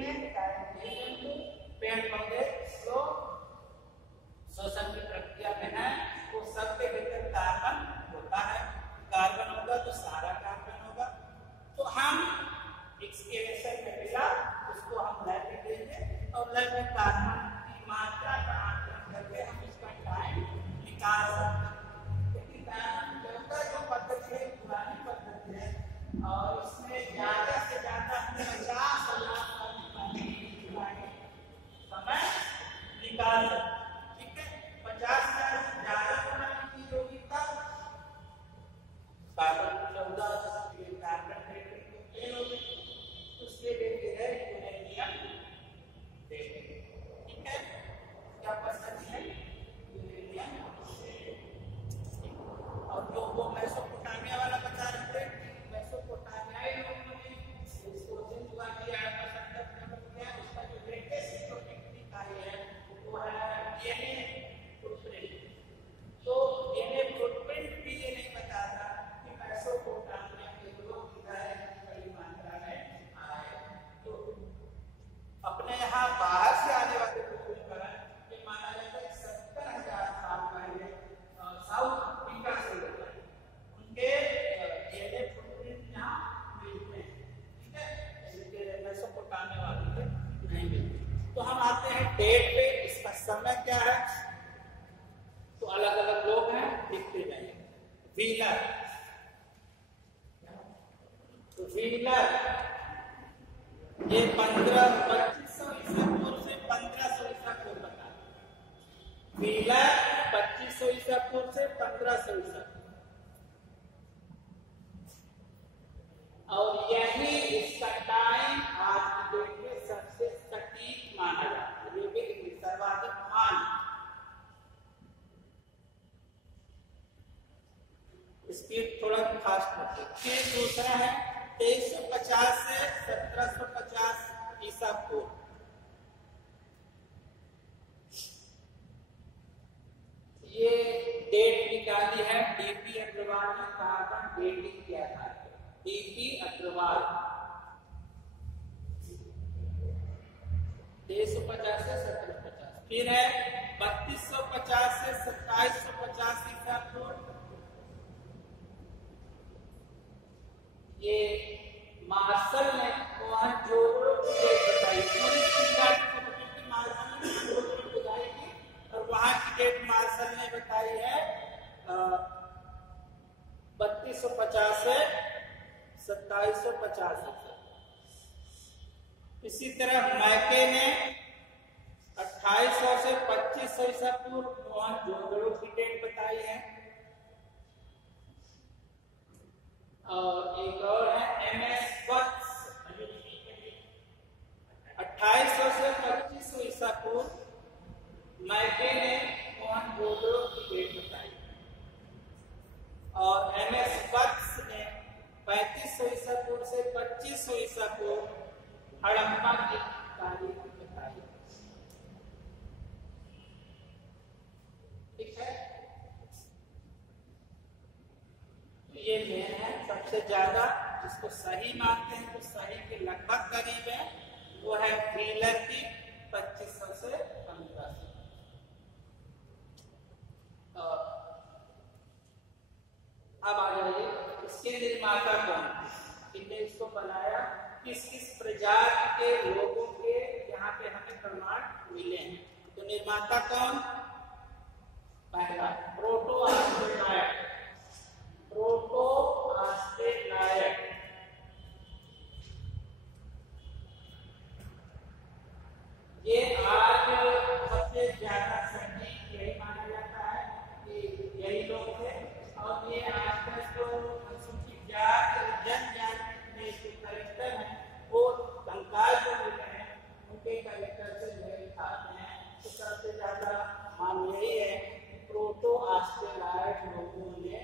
में पेड़ पौधे जो श्वसन की प्रक्रिया में है वो सबके भीतर कार्बन होता है। कार्बन होगा तो सारा कार्बन होगा। तो हम एक्सकेवेशन में मिला उसको हम लैब में देंगे और लैब में कार्बन की मात्रा का आकलन करके हम इसका टाइम निकाल सकते हैं। लेकिन कार्बन जो पद्धति है पुरानी पद्धति है और इसमें ज्यादा से ज्यादा 50,000 समय निकाल सकते। ठीक है, 50,000 से ज्यादा बनाने की होगी तब कार्बन 14 कार्बन फेल हो गई, उसके लिए है यूरेनियम देंगे। ठीक है, क्या पसंद है यूरेनियम। और जो वो मेसोपोटामिया वाला बता रहे थे, मेसोपोटामियाई लोगों ने इसको जिंदवा किया है, उसका जो लेटेस्ट जो टेक्निक आई है वो है डीएनए फुटप्रिंट। तो डीएनए फुटप्रिंट भी ये नहीं बताता कि मेसोपोटामिया के लोग किधर बड़ी मात्रा में आए। तो अपने यहाँ बाहर से आने वाले लोगों पर ये माना जाता है 70,000 साल पहले साउथ अफ्रीका से उनके डीएनए फुटप्रिंट यहाँ मिलते हैं। ठीक है, इनके मेसोपोटामिया वाले के नहीं मिलते। तो हम आते हैं डेट पे, इसका समय क्या है। तो अलग अलग लोग हैं, लिखते जाइए। व्हीलर, ये 2500 ईसा पूर्व से 1500 ईसा पूर्व बता। व्हीलर 2500 ईसा पूर्व से 1500 ईसा, और यही इसका टाइम आज की डेट में सबसे सटीक माना जाता है। ये भी सर्वाधिक मान। स्पीड थोड़ा फास्ट होती है। फिर दूसरा है 2350 से 1750 ईसा पूर्व। ये डेट निकाली है डीपी अग्रवाल ने कार्बन डेटिंग के आधार पर। डीपी अग्रवाल 2350 से 1750। फिर है 3250 से 2750 ईसा पूर्व। ये मार्शल ने मोहनजोदड़ो की डेट बताई, मार्शल ने बताई थी, और वहां की डेट मार्शल ने बताई है 3250 से 2750। इसी तरह मैके ने 2800 से 2500 ईसा पूर्व मोहनजोदड़ो की डेट बताई है। और एक और है एमएस वत्स 2800 से 2500 ईसा पूर्व मैके ने मोहनजोदड़ो की डेट बताई। और एमएस वत्स ने 3500 ईसा पूर्व से 2500 ईसा पूर्व हड़प्पा की तारीख बताई। ठीक है, ये मेन है। सबसे ज्यादा जिसको सही मानते हैं, तो सही के लगभग करीब है, वो है व्हीलर की 2500 से 1500। अब आ जाइए इसके निर्माता कौन, किसने इसको बनाया, किस किस प्रजाति के लोगों के यहाँ पे हमें प्रमाण मिले हैं। तो निर्माता कौन, पहला प्रोटो ऑस्ट्रेलाइड। प्रोटो ऑस्ट्रेलाइड ये आज सबसे ज्यादा सटीक यही माना जाता है कि यही लोग थे, और ये आज लोगों ने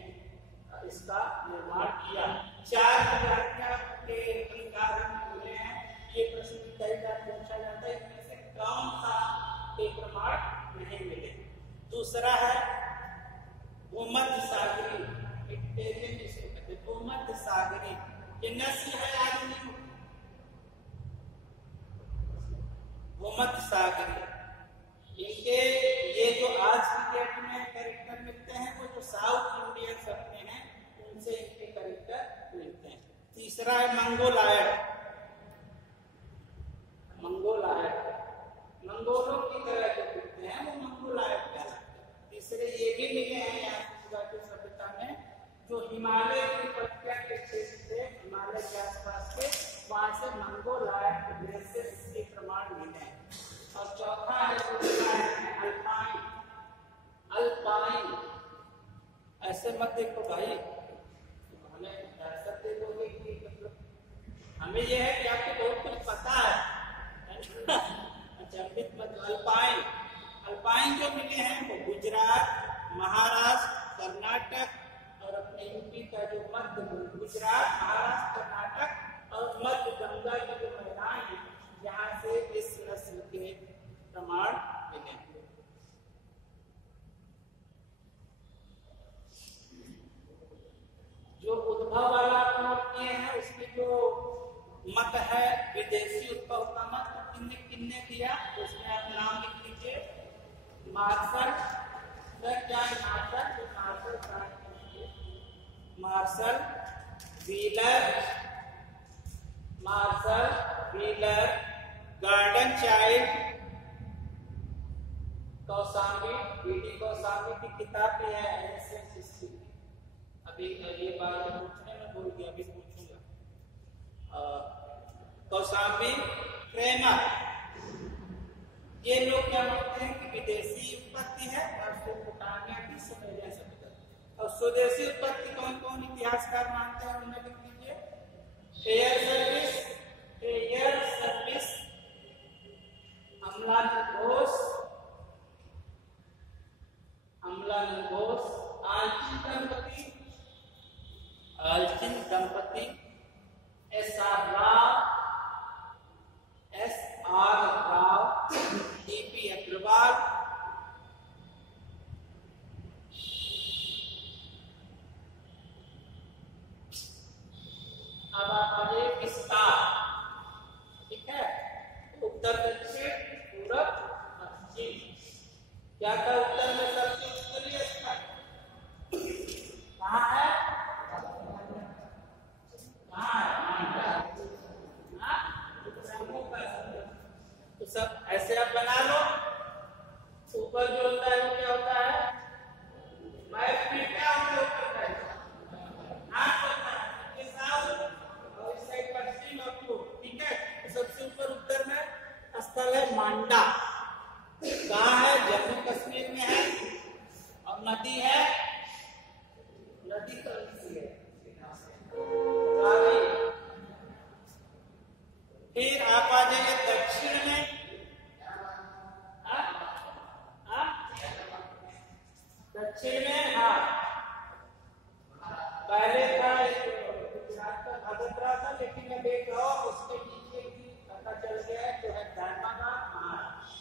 इसका निर्माण किया। 4 प्रजातियां के अलंकार हमें मिले हैं। ये प्रश्न कई बार पूछा जाता है, इनमें से कौन सा के प्रमाण नहीं मिले। दूसरा है भूमध्य सागरी, इटालियन जिसे कहते हैं भूमध्य सागरी, ये नस्ल है आदमी भूमध्य सागरी। इनके ये जो आज की डेट में कैरेक्टर मिलते हैं वो जो साउथ इंडियन सकते हैं उनसे इनके कैरेक्टर मिलते हैं। तीसरा है मंगोलायड, मंगोलायड मंगोलों की तरह जो दिखते हैं वो मंगोलायड कहलाते हैं। तीसरे ये भी मिले हैं यहाँ की सभ्यता में जो हिमालय की पट्टिया के क्षेत्र से, हिमालय के आसपास के, वहां से मंगोलायड ग्लेशियर्स के प्रमाण मिले हैं। और चौथा है अल्पाइन, अल्पाइन। ऐसे मत देखो भाई, हमें ऐसा देखोगे कि मतलब हमें यह है कि आपको बहुत कुछ पता है। अचंभित मत। अल्पाइन, अल्पाइन जो मिले हैं वो गुजरात, महाराष्ट्र, कर्नाटक और अपने यूपी का जो मध्य, गुजरात, महाराष्ट्र, कर्नाटक और मध्य गंगा की जो मैदान है यहाँ से इस नस्ल के प्रमाण मिले। जो उद्भव वाला नोट किए हैं उसमें जो मत है विदेशी उद्भव का मत, किन्ने किन्ने दिया तो उसमें आप नाम लिख लीजिए। मार्शल, क्या है Marshall? Marshall Wheeler, Marshall Wheeler, Gordon Childe, Kosambi, B D Kosambi की किताब भी है एंशिएंट हिस्ट्री। अभी ये बात पूछने में भूल गया, अभी पूछूंगा। कौसाम्बी, क्रेमर, ये लोग क्या बोलते हैं कि विदेशी उत्पत्ति है और मेसोपोटामिया की सुमेरियन सभ्यता। और स्वदेशी उत्पत्ति कौन कौन इतिहासकार मानते हैं उन्हें लिख लीजिए। Air service, air service, Amlan Ghosh, Amlan Ghosh, Allchin दंपति, आल्चिन दंपति, S R. Rao, S R. Rao, D P. Agrawal, अब आप आगे विस्तार, ठीक है, उत्तर दक्षिण पूरब पश्चिम। क्या था उत्तर में सबसे उत्तरीय स्थान कहाँ है? तो सब ऐसे आप बना लो। ऊपर जो होता है वो क्या होता है? मैप में क्या होता है? और इस साइड पश्चिम और पूर्व, ठीक है। तो सबसे ऊपर उत्तर में स्थल है मांडा। कहाँ है? जम्मू कश्मीर में है। और नदी है, नदी कौन सी है? फिर आप आ जाइए दक्षिण में, दक्षिण में, हाँ पहले था गुजरात का भागत रहा था, लेकिन अब एक और उसके नीचे भी पता चल गया है जो है धर्माबाद, महाराष्ट्र।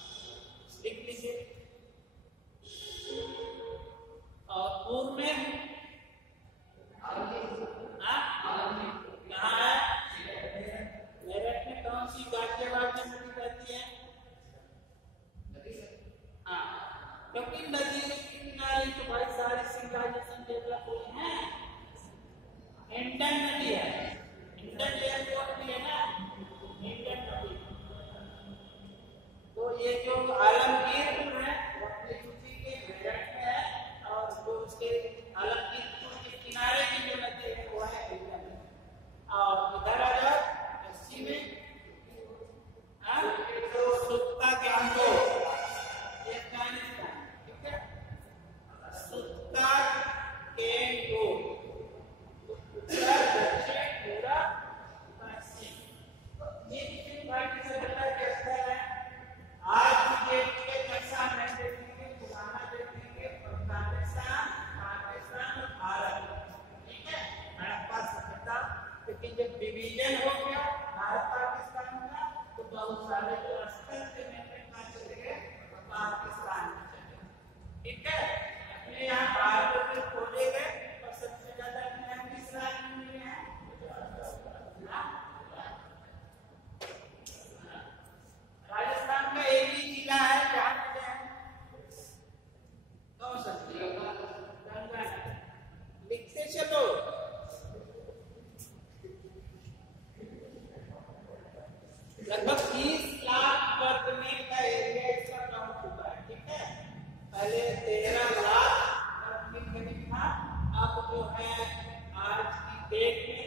स्टेट में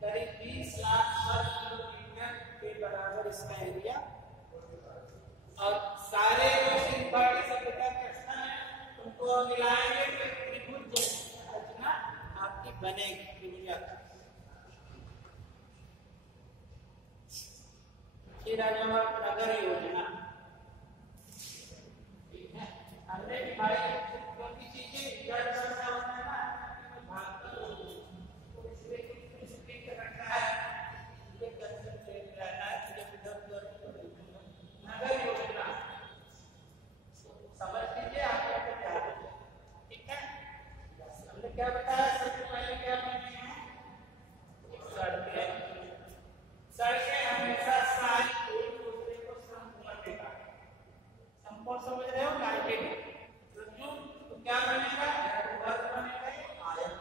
करीब 20 लाख वर्ग किलोमीटर के बराबर इसका एरिया, और सारे जो सिंपल सभ्यता के स्थल है उनको मिलाएंगे तो त्रिभुज जैसी रचना आपकी बनेगी त्रिभुजा। फिर आ जाओ नगर योजना। ठीक है, हमने भाई कौन सी चीजें जड़ करना होता है ना, भाग तो इसलिए कुछ रखा है, ये कंसेप्ट से रहना है नगर योजना समझ लीजिए, आपको क्या है। ठीक है, हमने क्या बताया सबसे पहले क्या करनी है, सड़कें। सड़कें हमेशा सारी एक दूसरे को समकोण समझ रहे हो, 90 डिग्री। तो क्या बनेगा, वर्ग बनेगा आयत।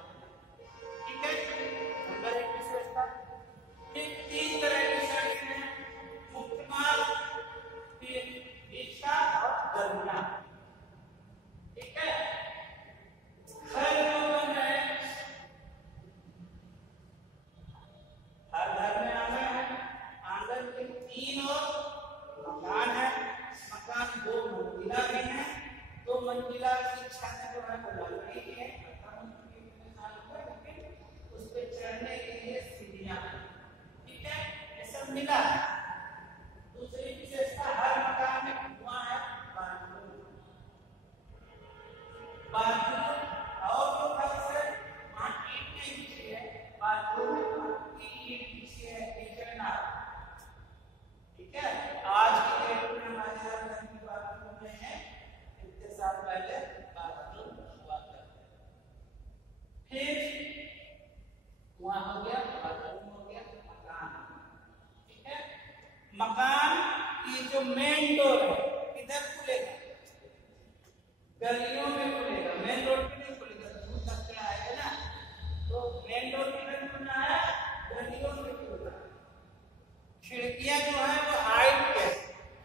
ठीक है, नंबर एक विशेषता। फिर 3 तरह की सड़कें हैं, मुक्त मार्ग, फिर रिक्शा और गलियां। ठीक है, हर घर में आंगन के 3 और मकान है। मकान 2 मंजिला भी है, 2 मंजिला की छत जो है वो लकड़ी की है, लेकिन उस पे चढ़ने के लिए सीढ़ियां हैं। ठीक है, ये सब मिला है। दूसरी विशेषता, हर मकान में कुआं है, बाथरूम और जो घर से ईंट नहीं बिछी है, बाथरूम में ईंट बिछी है, किचन। ठीक है, आज की डेट में हमारे यहाँ घर की बाथरूम में है, इतने साल पहले बाथरूम हुआ करते। फिर कुआं हो गया, बाथरूम हो गया, मकान। ठीक है, मकान की जो मेन डोर है किधर खुलेगा, गलियों में खुलेगा, मेन रोड पे नहीं खुलेगा, दूर तक से आएगा ना। तो मेन रोड किधर खुलना है, गलियों में खुलना। खिड़कियां जो है वो हाइट पे,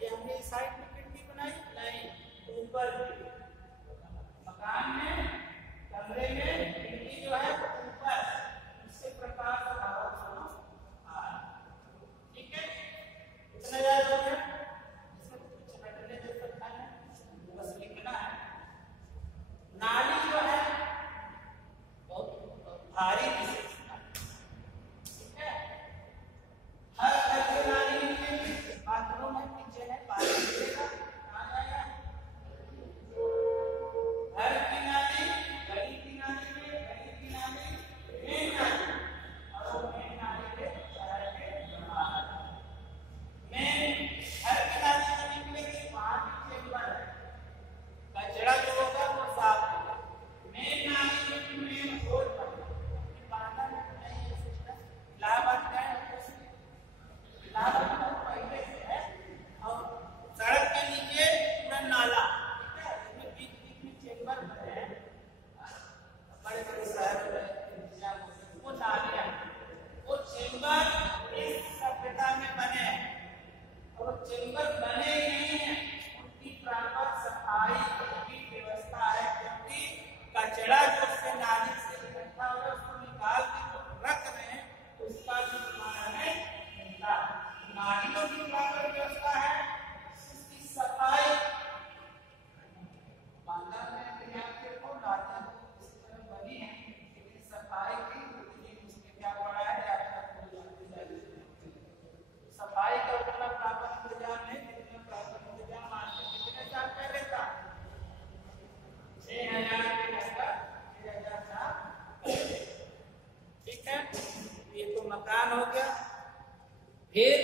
ये हमने साइड में खिड़की बनाई नहीं, ऊपर मकान में कमरे में खिड़की जो है वो ऊपर, इससे प्रकाश और हवा दोनों आ। ठीक है, इतना याद हो गया। इसमें कुछ रटने जैसा था ना, बस लिखना है। नाली जो है बहुत भारी विशेषता। ठीक है, हर घर की नाली में बाथरूम है, किचन है, पानी मिलेगा, कहाँ जाएगा, घर की नाली, गली की नाली में, गली की नाली, मेन नाली, और मेन नाली के शहर के बाहर। मेन घर की नाली में निकलेगी, वहां की चेंबर है, कचरा जो होगा वो साफ होगा। मेन नाली में मेन रोड पर बांधा नहीं है सिस्टम, लाभ है पहले से है, और सड़क के नीचे पूरा नाला। ठीक है, इसमें बीच बीच में चेंबर बने हैं, बड़े बड़े शहर में वो नाले हैं, वो चेंबर इस सभ्यता में बने हैं। और चेंबर बने ही नहीं है, उनकी प्रॉपर सफाई की व्यवस्था है, क्योंकि कचरा जो से नाली से इकट्ठा हो रहा है उसको निकाल के जो रख रहे हैं उसका जो हमारा है मिलता है। नालियों की प्रॉपर व्यवस्था है, उसकी सफाई बांधा में देखो, नालियां इस तरह बनी है, लेकिन सफाई की उसमें क्या पड़ा है सफाई का उतना प्रॉपर इंतजाम नहीं, जितना प्रॉपर इंतजाम आज से कितने साल पहले था, 6000 के लगभग 6000 साल पहले। ठीक है, ये तो मकान हो गया। फिर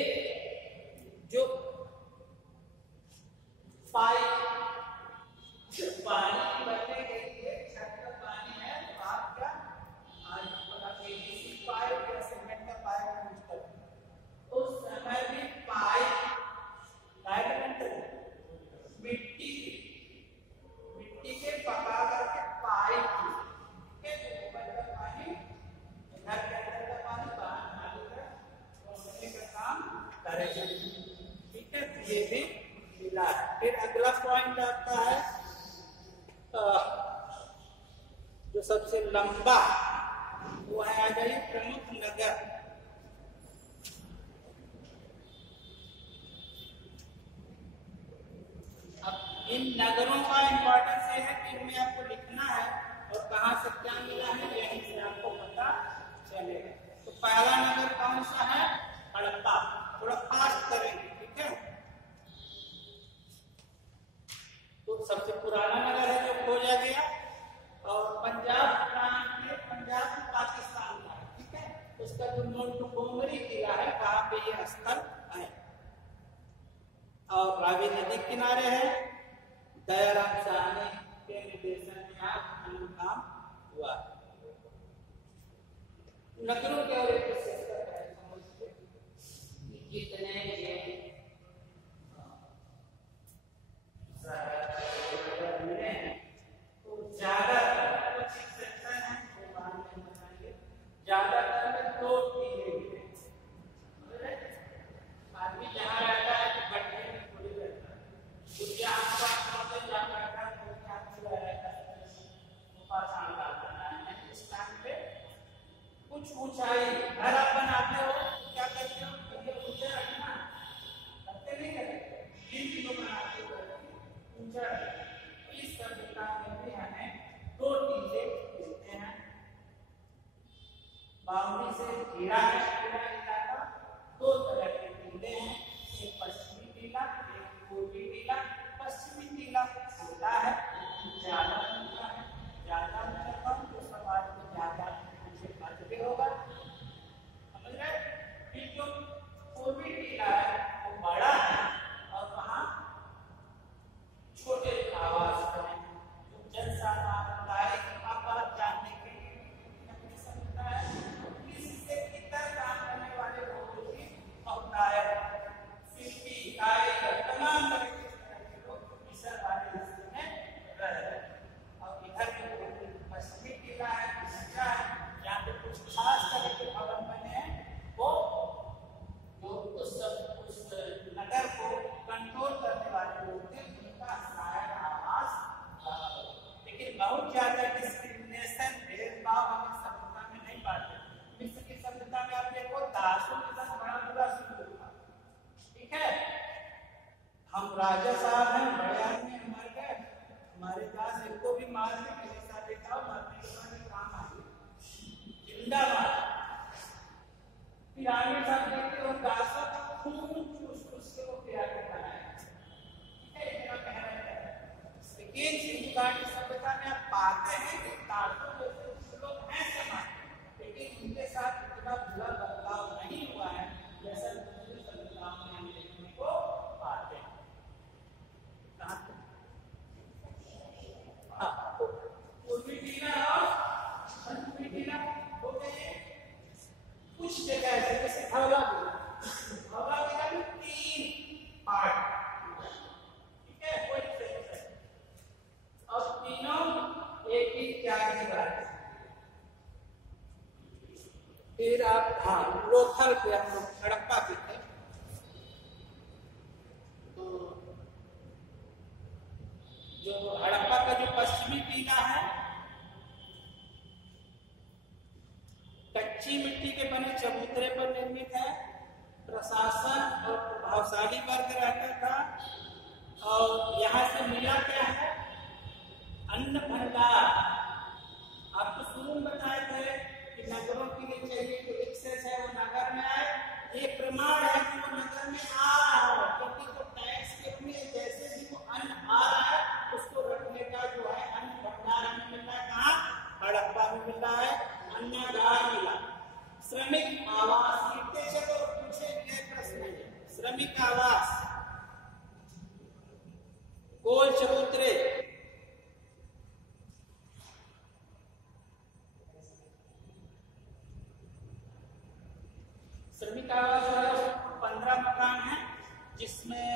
जो पानी भरने के लिए छत का पानी है, तो आप क्या आज PVC पाइप या सीमेंट का पाइप यूज करते हैं। उस समय भी पाइप मिट्टी के पका करके पाइप, ऊपर का पानी घर के अंदर का पानी बाहर नाली का पहुंचने का काम करेगा। ठीक है, ये भी मिला। फिर अगला पॉइंट आता है जो सबसे लंबा वो है आ जाइए प्रमुख नगर। अब इन नगरों का इंपॉर्टेंस ये है कि इनमें आपको लिखना है और कहाँ से क्या मिला है यहीं से आपको पता चलेगा। तो पहला नगर कौन सा है? हड़प्पा। थोड़ा फास्ट करेंगे, ठीक है। तो सबसे पुराना नगर है जो खोजा गया और पंजाब प्रांत में, पंजाब पाकिस्तान का है, ठीक है। उसका जो मोंटगोमरी किला है वहां पे ये स्थल है और रावी नदी किनारे है। दयाराम साहनी के निर्देशन में यहाँ काम हुआ। नगरों के और एक कितने ज्यादातर में दो टीले आदमी जहाँ रहता है तो बैठने में थोड़ी रहता है, उसके आसपास जहाँ बैठा है इस टाइम पे कुछ ऊंचाई घर आप बनाते हो क्या करते हो? ऊंचा रखना करते नहीं करते, किलो बनाते हो ऊंचा। इस सभ्यता में भी हमें दो टीले मिलते हैं। बाउंड्री से घिरा है पूरा इलाका। दो तरह के टीले हैं, एक पश्चिमी टीला, एक पूर्वी टीला। पश्चिमी टीला छोटा है, ज्यादा ऊंचा है, ज्यादा ऊंचा कम तो समाज में ज्यादा ऊंचे पद पे होगा, समझ रहे? फिर जो पूर्वी टीला है वो बड़ा है और वहाँ छोटे आवास बने जो जनसामान्य आवास जानने के लिए सकता है। इससे कितना काम करने वाले लोगों की बहुतायत शिल्पी कारीगर तमाम तरह के लोग इस वाले हिस्से में रह रहे हैं। और इधर में पश्चिमी टीला है, ऊंचा है, जहाँ पे कुछ खास तरह के भवन बने हैं वो उस नगर को कंट्रोल करने वाले लोग थे, उनका शायद आवास। लेकिन बहुत ज्यादा डिस्क्रिमिनेशन, भेदभाव हमें सभ्यता में नहीं पाते। मिस्र की सभ्यता में आप देखो दासों के साथ बड़ा बुरा सलूक था, ठीक है। हम राजा साहब हैं, बड़े आदमी मर गए, हमारे पास इनको भी मार के मेरे साथ देखा मरने के बाद काम आ गया जिंदाबाद। फिर आगे साहब देखते हो दासों का खून चूस के वो प्यार के बनाया, ठीक है, इतना कहना है। लेकिन सिंधु घाटी सभ्यता में आप पाते हैं कि दासों जैसे कुछ लोग हैं समाज, लेकिन उनके साथ इतना बुरा बदलाव नहीं हुआ है जैसा दूसरी सभ्यताओं में हम देखने को पाते हैं। पूर्वी टीला और पश्चिमी टीला हो गए। कुछ जगह ऐसे जैसे हवा में 3 पार्ट, ठीक है, कोई और तीनों एक ही चार की बात। फिर आप हाँ लोथल पे हम लोग हड़प्पा पे थे, तो जो हड़प्पा का जो पश्चिमी टीला है कच्ची मिट्टी के बने चबूतरे पर निर्मित है। प्रशासन और प्रभावशाली वर्ग रहता था और यहाँ से मिला क्या है? अन्न भंडार। आपको शुरू में बताए थे कि नगरों के लिए चाहिए तो एक्सेस है वो नगर में आए। ये प्रमाण है कि वो नगर में आ रहा है, क्योंकि जो टैक्स के में जैसे भी वो अन्न आ रहा है उसको रखने का जो है अन्न भंडार हमें मिल रहा है। कहाँ? हड़प्पा में मिल रहा है। अन्नागार मिला। श्रमिक आवास लिखते चलो, पूछे गए प्रश्न है श्रमिक आवास, गोल चबूतरे, श्रमिक आवास 15 मकान है जिसमें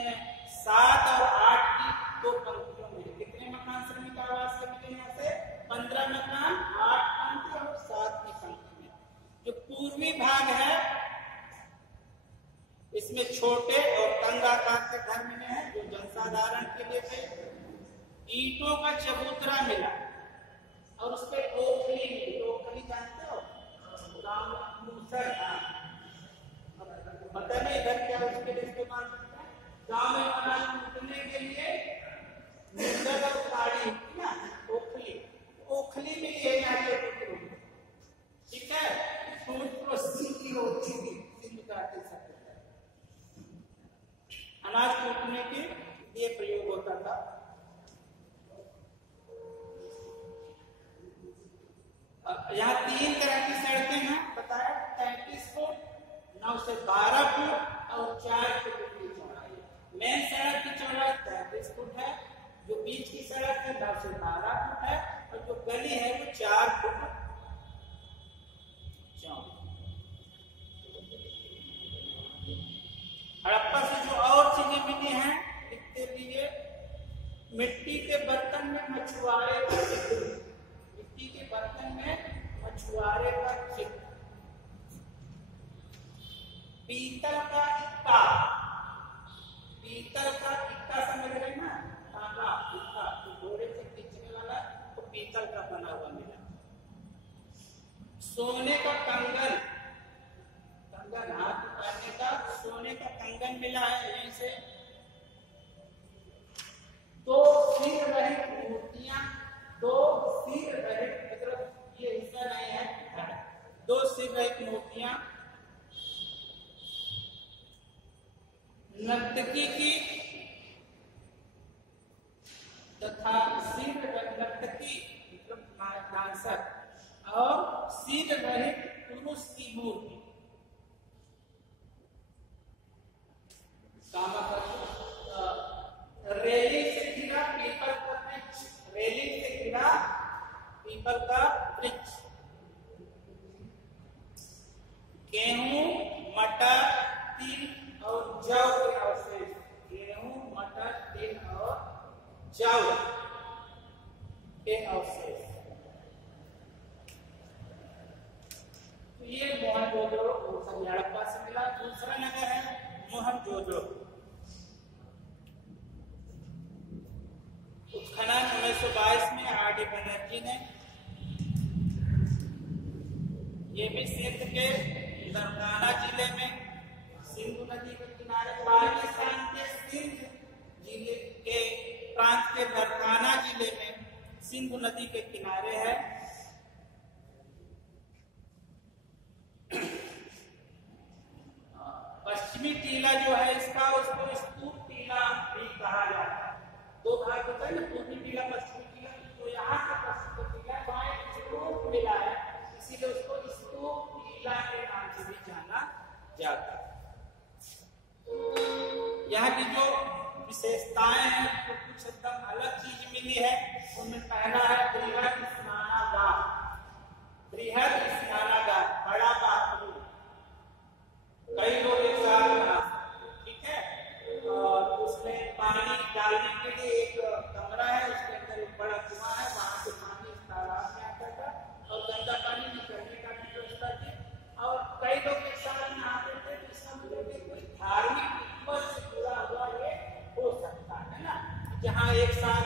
7 और 8 की 2 पंक्तियों में। कितने मकान श्रमिक आवास के मिले यहाँ से? 15 मकान, 8 पंक्ति और 7 की पंक्ति में। जो पूर्वी भाग है इसमें छोटे और तंग आकार के घर मिले हैं जो जनसाधारण के लिए थे। ईंटों का चबूतरा मिला और उस पर ओखली मिली। ओखली जानते हो? अनाज कूटने के लिए प्रयोग होता था। यहाँ 3 तरह की सड़कें हैं बताया, 33 फुट, 9 से 12 फुट और 4 फुट की चौड़ाई। मेन सड़क की चौड़ाई 33 फुट है, जो बीच की सड़क है 9 से 12 फुट है और जो गली है वो 4 फुट चौड़ी। हड़प्पा से जो और चीजें मिली हैं लिखते रहिए। मिट्टी के बर्तन में मछुआरे का चित्र, मिट्टी के बर्तन में मछुआरे का चित्र। पीतल का इक्का, पीतल का इक्का समझ रहे ना, तांगा इक्का तो घोड़े से खींचने वाला, तो पीतल का बना हुआ मिला। सोने का कंगन, कंगन हाथ में पहनने का सोने का कंगन मिला है यहीं से। 2 सिर रहित मूर्तियां, 2 सिर रहित मतलब ये हिस्सा नहीं है, 2 सिर रहित मूर्तियां। नर्तकी की तथा सिर नर्तकी मतलब डांसर और सिर रहित पुरुष की मूर्ति। रेलिंग से घिरा पीपल का वृक्ष, रेलिंग से घिरा पीपल का वृक्ष। गेहूं, मटर, तिल और जौ के अवशेष, गेहूं, मटर, तिल और जौ के अवशेष। तो ये मोहनजोदड़ो हड़प्पा से मिला। दूसरा नगर है मोहनजोदड़ो। उत्खनन 1922 में आर.डी. बनर्जी ने, ये भी सिंध के ननकाना जिले में, सिंधु नदी के किनारे, पाकिस्तान के सिंध जिले के प्रांत के ननकाना जिले में सिंधु नदी के किनारे है। पश्चिमी टीला जो है इसका, उसको स्तूप टीला भी कहा जाता है। 2 भाग होता है ना, पूर्वी टीला पश्चिमी टीला। तो यहाँ का पश्चिमी टीला वहाँ एक स्तूप मिला है, इसीलिए उसको स्तूप टीला के नाम से भी जाना जाता है। यहाँ की जो विशेषताएं हैं तो कुछ एकदम अलग चीज मिली है। उनमें पहला है बृहद स्नानागार, बृहद स्नानागार, बड़ा बाथरूम, कई लोग एक साथ नहा सकते, ठीक है। और उसमें पानी डालने के लिए एक कमरा है, उसके अंदर एक बड़ा कुआं है, वहां से पानी इस तालाब में आता था और गंदा पानी निकलने का भी व्यवस्था थी। और कई लोग एक साथ नहाते थे, तो इसका मतलब कोई धार्मिक पर्व से जुड़ा हुआ ये हो सकता है ना, जहाँ एक साथ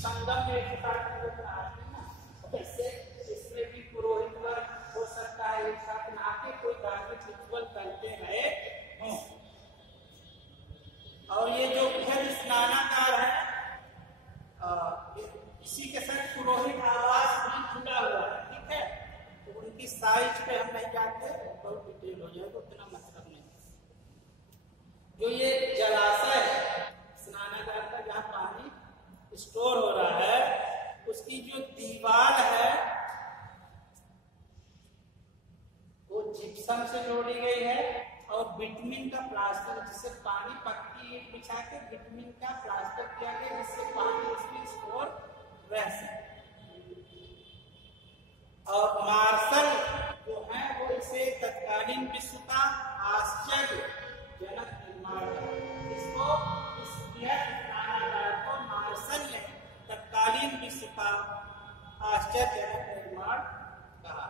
संगम में एक साथ नहाते ना, वैसे इसमें भी पुरोहित वर्ग हो सकता है एक साथ नहा के कोई धार्मिक रिचुअल करते रहे हों। और ये जो बृहद स्नानागार है, इसी के साथ पुरोहित आवास भी जुड़ा हुआ है, ठीक है। तो उनकी साइज पे हम नहीं जाते, बहुत डिटेल हो जाएगा, उतना मतलब नहीं। जो ये जलाशय है स्नानागार का, जहाँ पानी स्टोर हो रहा है, उसकी जो दीवार है वो जिप्सम से जोड़ी गई है और बिटुमिन का प्लास्टर, जिससे पानी पक्की ईंट बिछा के बिटुमिन का प्लास्टर किया गया, जिससे पानी उसमें स्टोर रह सके। और मार्शल जो है वो इसे तत्कालीन विश्व का आश्चर्यजनक निर्माण है। इसको इस स्नानागार को मार्शल ने तत्कालीन विश्व का आश्चर्यजनक निर्माण कहा।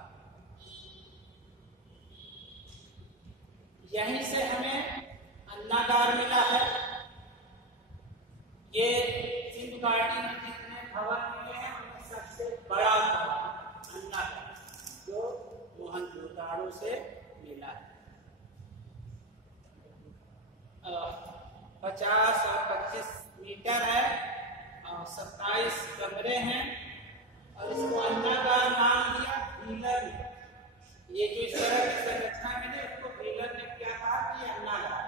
यहीं से हमें अन्नागार मिला है। ये सिंधु घाटी में जितने भवन मिले हैं उनमें सबसे बड़ा भवन अन्नागार, जो मोहनजोदड़ो से मिला है। 50 और 25 मीटर है और 27 कमरे हैं और इसको अन्नागार नाम दिया व्हीलर ने। ये जो इस तरह की संरचना मिली उसको व्हीलर ने क्या कहा कि अन्नागार।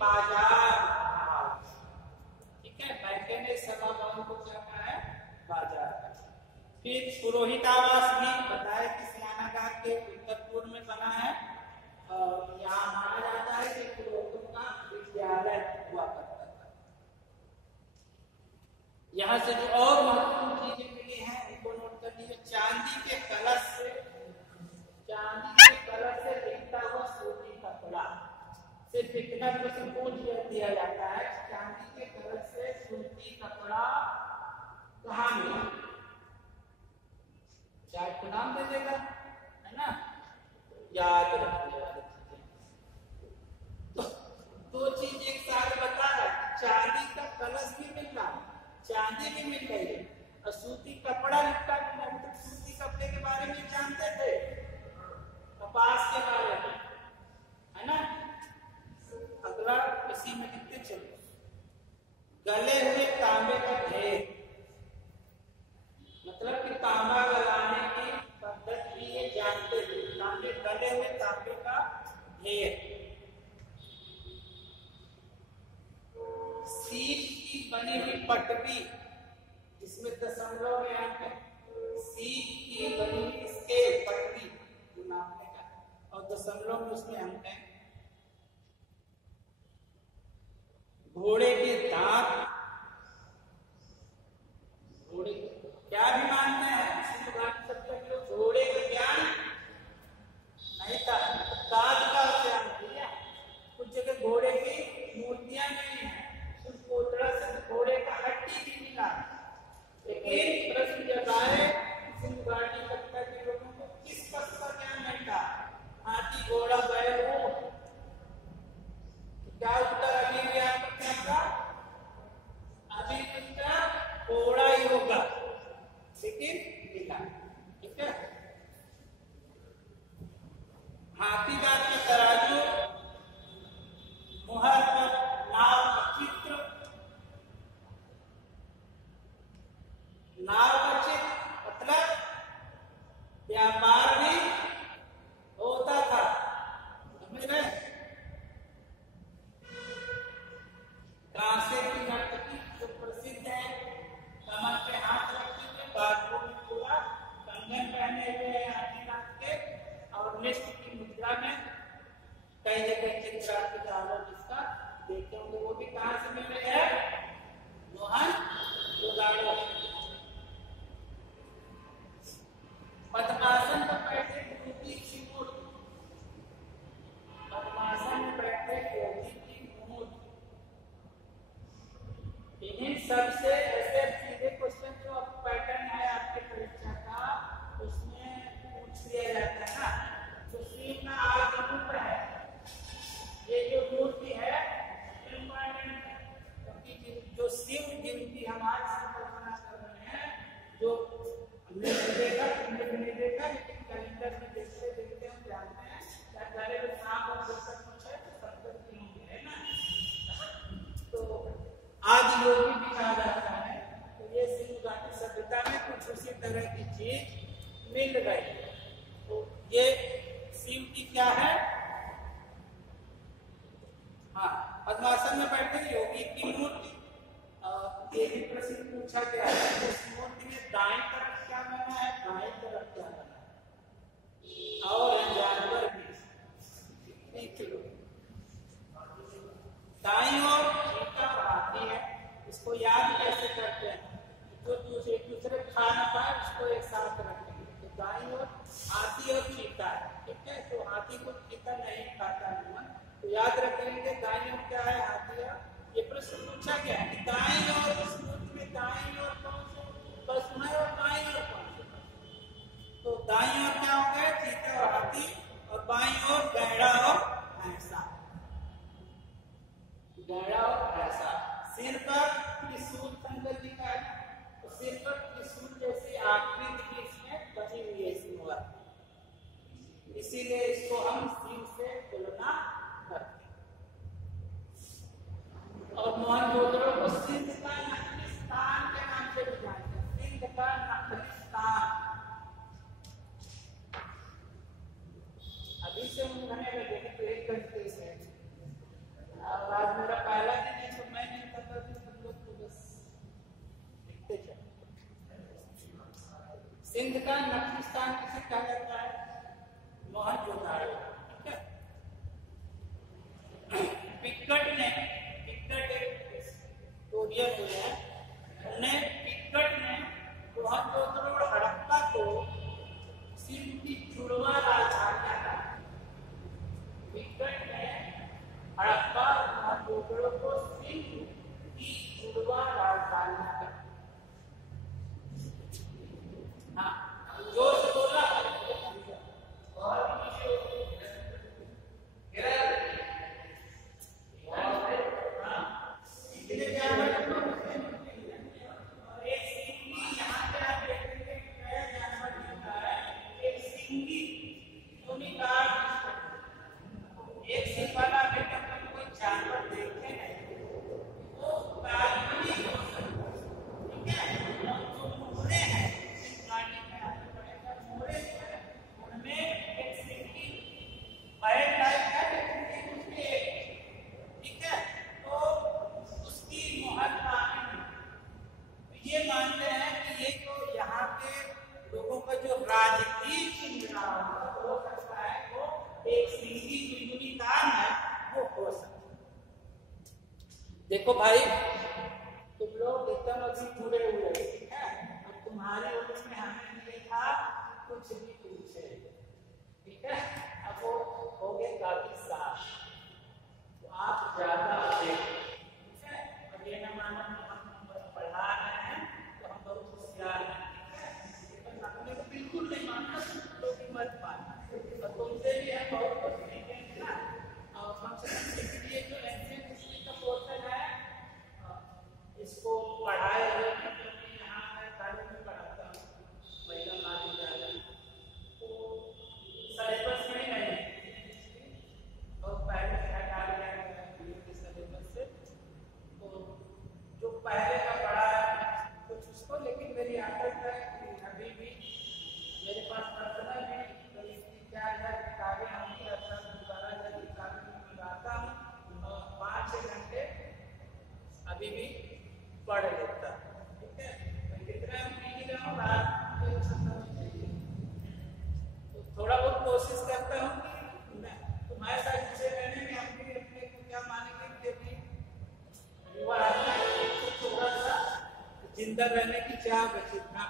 बाजार भाव, ठीक है। मैकेनिक सभागार को क्या कहा है? बाजार। फिर पुरोहित आवास भी बताया कि स्नानागार के उत्तर पूर्व में बना है और यहाँ माना जाता है कि पुरोहितों का विद्यालय हुआ करता था। यहाँ से जो और महत्वपूर्ण चीजें मिली हैं उनको नोट कर लीजिए। चांदी के कलश से लिखता हुआ सूती कपड़ा। सिर्फ इतना प्रश्न पूछ दिया जाता है, चांदी के कलश से सूती कपड़ा कहाँ मिला? शायद को नाम दे देगा, है ना? याद रखने वाली चीजें। तो दो चीज एक साथ बता रहा है, चांदी का कलश भी मिल रहा है, चांदी भी मिल रही है और सूती कपड़ा लिखता है। मतलब सूती कपड़े के बारे में जानते थे, कपास के बारे में, है ना? अगला इसी में लिखते चलो, गले हुए तांबे का ढेर। मतलब कि तांबा गलाने की पद्धति ये जानते थे। तांबे गले हुए तांबे का ढेर। सीप की बनी हुई पटरी जिसमें दशमलव में अंक है। सीप की बनी हुई स्केल पटरी जो नापने का और दशमलव में उसमें अंक है। घोड़े के दांत, घोड़े क्या भी मानते हैं सब घोड़े का ज्ञान नहीं था, दांत का ज्ञान दिया। कुछ जगह घोड़े की मूर्तियां नहीं है, कुछ कोतरा से घोड़े का हड्डी भी मिला। लेकिन प्रश्न जब आए सिंधु घाटी सभ्यता के लोगों को किस पक्ष का ज्ञान नहीं था? हाथी घोड़ा बैल हो, क्या उत्तर अभी भी आपको क्या था? अभी उत्तर घोड़ा ही होगा, लेकिन मिला, ठीक है। हाथी दांत का तराजू, मुहर पर नाव का चित्र, नाव का चित्र मतलब व्यापार भी होता था, समझ रहे? कांसे की नर्तकी जो प्रसिद्ध है, कमर पे हाथ रखते हुए, बाजुओं में पूरा कंगन पहने हुए हैं हाथी दांत के, और नृत्य की मुद्रा में कई जगह चित्र आपके चावल जिसका देखते होंगे। वो भी कहाँ से मिल रहे हैं? मोहन जोदाड़ो। पद्मासन पर बैठे योगी की मूर्ति, पद्मासन में बैठे योगी की मूर्ति। इन्हीं सबसे ऐसे सीधे क्वेश्चन जो पैटर्न है आपके परीक्षा का, उसमें पूछ लिया जाता है ना। तो शिव का आदि रूप है, ये जो मूर्ति है इम्पोर्टेंट है, क्योंकि जो शिव जिनकी हमारे संकल्पना कर रहे हैं, जो हमने देखा लेकिन कैलेंडर में देखते देखते हम जानते हैं क्या पहले तो सांप और बरसात कुछ है तो संकल्प की होंगे, है ना? तो आदि योगी भी कहा जाता है। तो ये सिंधु घाटी सभ्यता में कुछ उसी तरह की चीज मिल गई। तो ये शिव की क्या है? हाँ, पद्मासन में बैठे योगी की मूर्ति। ये भी प्रश्न पूछा गया है, उस मूर्ति में दाएं तरफ क्या बना है, बाएं तरफ क्या बना है, और जानवर भी देख लो। दाईं ओर चीता और हाथी है, इसको याद कैसे करते हैं? जो एक दूसरे खा ना पाए उसको एक साथ रखेंगे। तो दाईं ओर हाथी और चीता है, ठीक है। तो हाथी को चीता नहीं खाता है, तो याद रखेंगे दाईं ओर क्या है, हाथी है। ये प्रश्न पूछा गया है कि दाईं ओर इस मूर्ति में दाईं ओर कौन से पशु है और बाईं ओर कौन से पशु? तो दाईं ओर क्या हो गया, चीता और हाथी, और बाईं ओर गैड़ा और भैंसा। गैड़ा और भैंसा। सिर पर त्रिशूल शंकर जी का है, तो सिर पर त्रिशूल जैसी आकृति भी इसमें बनी हुई है इस मूर्ति, इसीलिए इसको हम शिव से तुलना करते हैं। और मोहनजोदड़ो को सिंध का नखलिस्तान के नाम से भी जानते हैं, सिंध का नखलिस्तान। अभी से हम घने लगे तो 1 घंटे से बाद पिक्कट ने हिस्टोरियन जो है उन्हें पिक्कट ने मोहनजोदड़ो और हड़प्पा को सिंध की जुड़वा राजधानी का पिक्कट ने हड़प्पा और मोहनजोदड़ो को सिंध की जुड़वा राजधानी का जोर से बोला देखो भाई तुम लोग एकदम अभी जुड़े हुए ठीक है। अब तुम्हारे उम्र में हमने देखा कुछ भी पूछे ठीक है। अब वो हो गए काफी साफ तो आप ज्यादा ठीक है। और ये ना मानो हम पढ़ा रहे हैं तो हम बहुत होशियार हैं ठीक है। अपने को बिल्कुल नहीं मानना तो भी मत मानना और तुमसे भी हम बहुत कुछ सीखेंगे ना। और हम सब लिए जो एंशिएंट हिस्ट्री का पोर्शन है इसको पढ़ाए हुए क्योंकि यहाँ मैं कॉलेज में पढ़ाता हूँ महिला महाविद्यालय तो सिलेबस में ही नहीं बहुत पहले से हटा लिया गया के सिलेबस से तो जो पहले का पढ़ा है कुछ उसको लेकिन मेरी आदत है कि अभी भी मेरे पास पर्सनल भी तो इसकी क्या है किताबें हम ही रखता हूँ दोबारा जब किताबें मंगाता हूँ और 5-6 घंटे अभी भी पढ़ लेता ठीक है। कितना नहीं रहा हूँ रात तो थोड़ा बहुत कोशिश करता हूँ कि तुम्हारे साथ विषय रहने में हम भी अपने को क्या मानेंगे कि युवा थोड़ा सा जिंदा रहने की चाह बची ना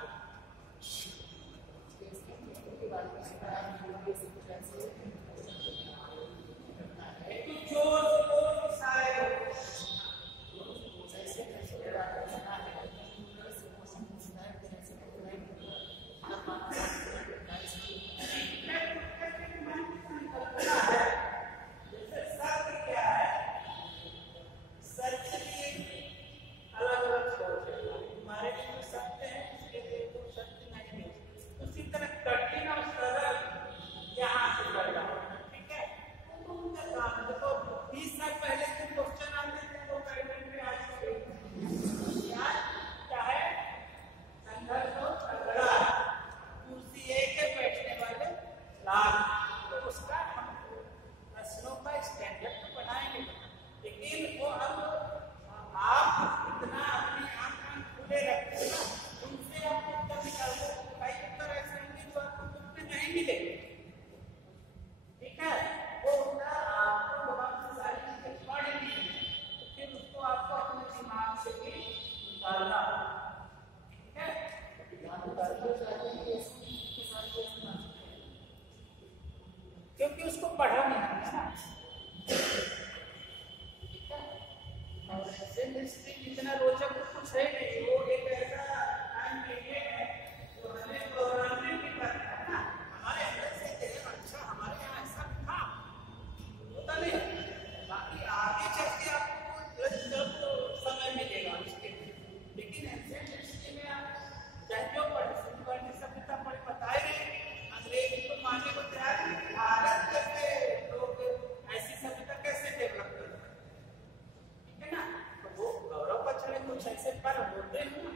क्योंकि उसको पढ़ा नहीं है ना और हिस्ट्री जितना रोचक कुछ है नहीं वो एक ऐसा टाइम पीरियड है जो हमें दोहराने की करना है ना हमारे अंदर से अच्छा हमारे यहाँ ऐसा था होता नहीं बाकी आगे चल के आपको जब समय मिलेगा उसके लेकिन एंशिएंट हिस्ट्री में आप चाहे जो पढ़े सभ्यता पढ़े बताए रहे अंग्रेज को मानने को तैयार नहीं भारत जैसे लोग ऐसी सभ्यता कैसे डेवलप कर ठीक है ना। तो वो गौरव पक्ष में कुछ ऐसे पर होते हैं ना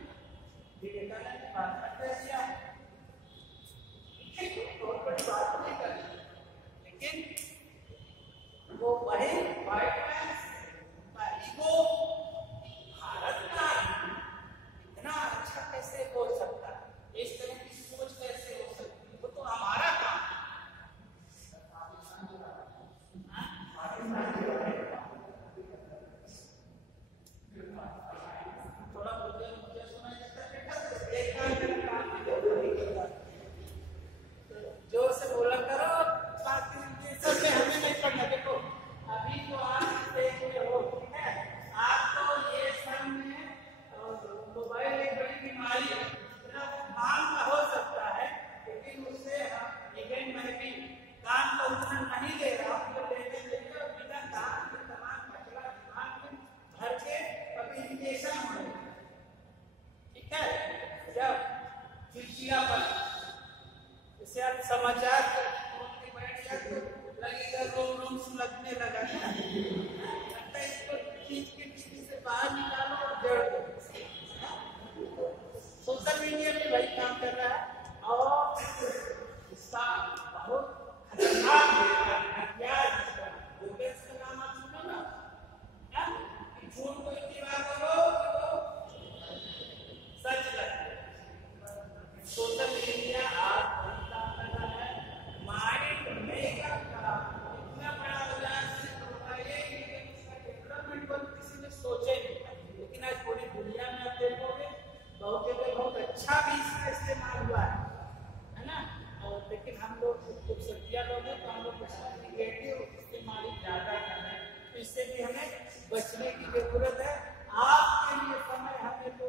बचने की जरूरत है। आपके लिए समय हमें तो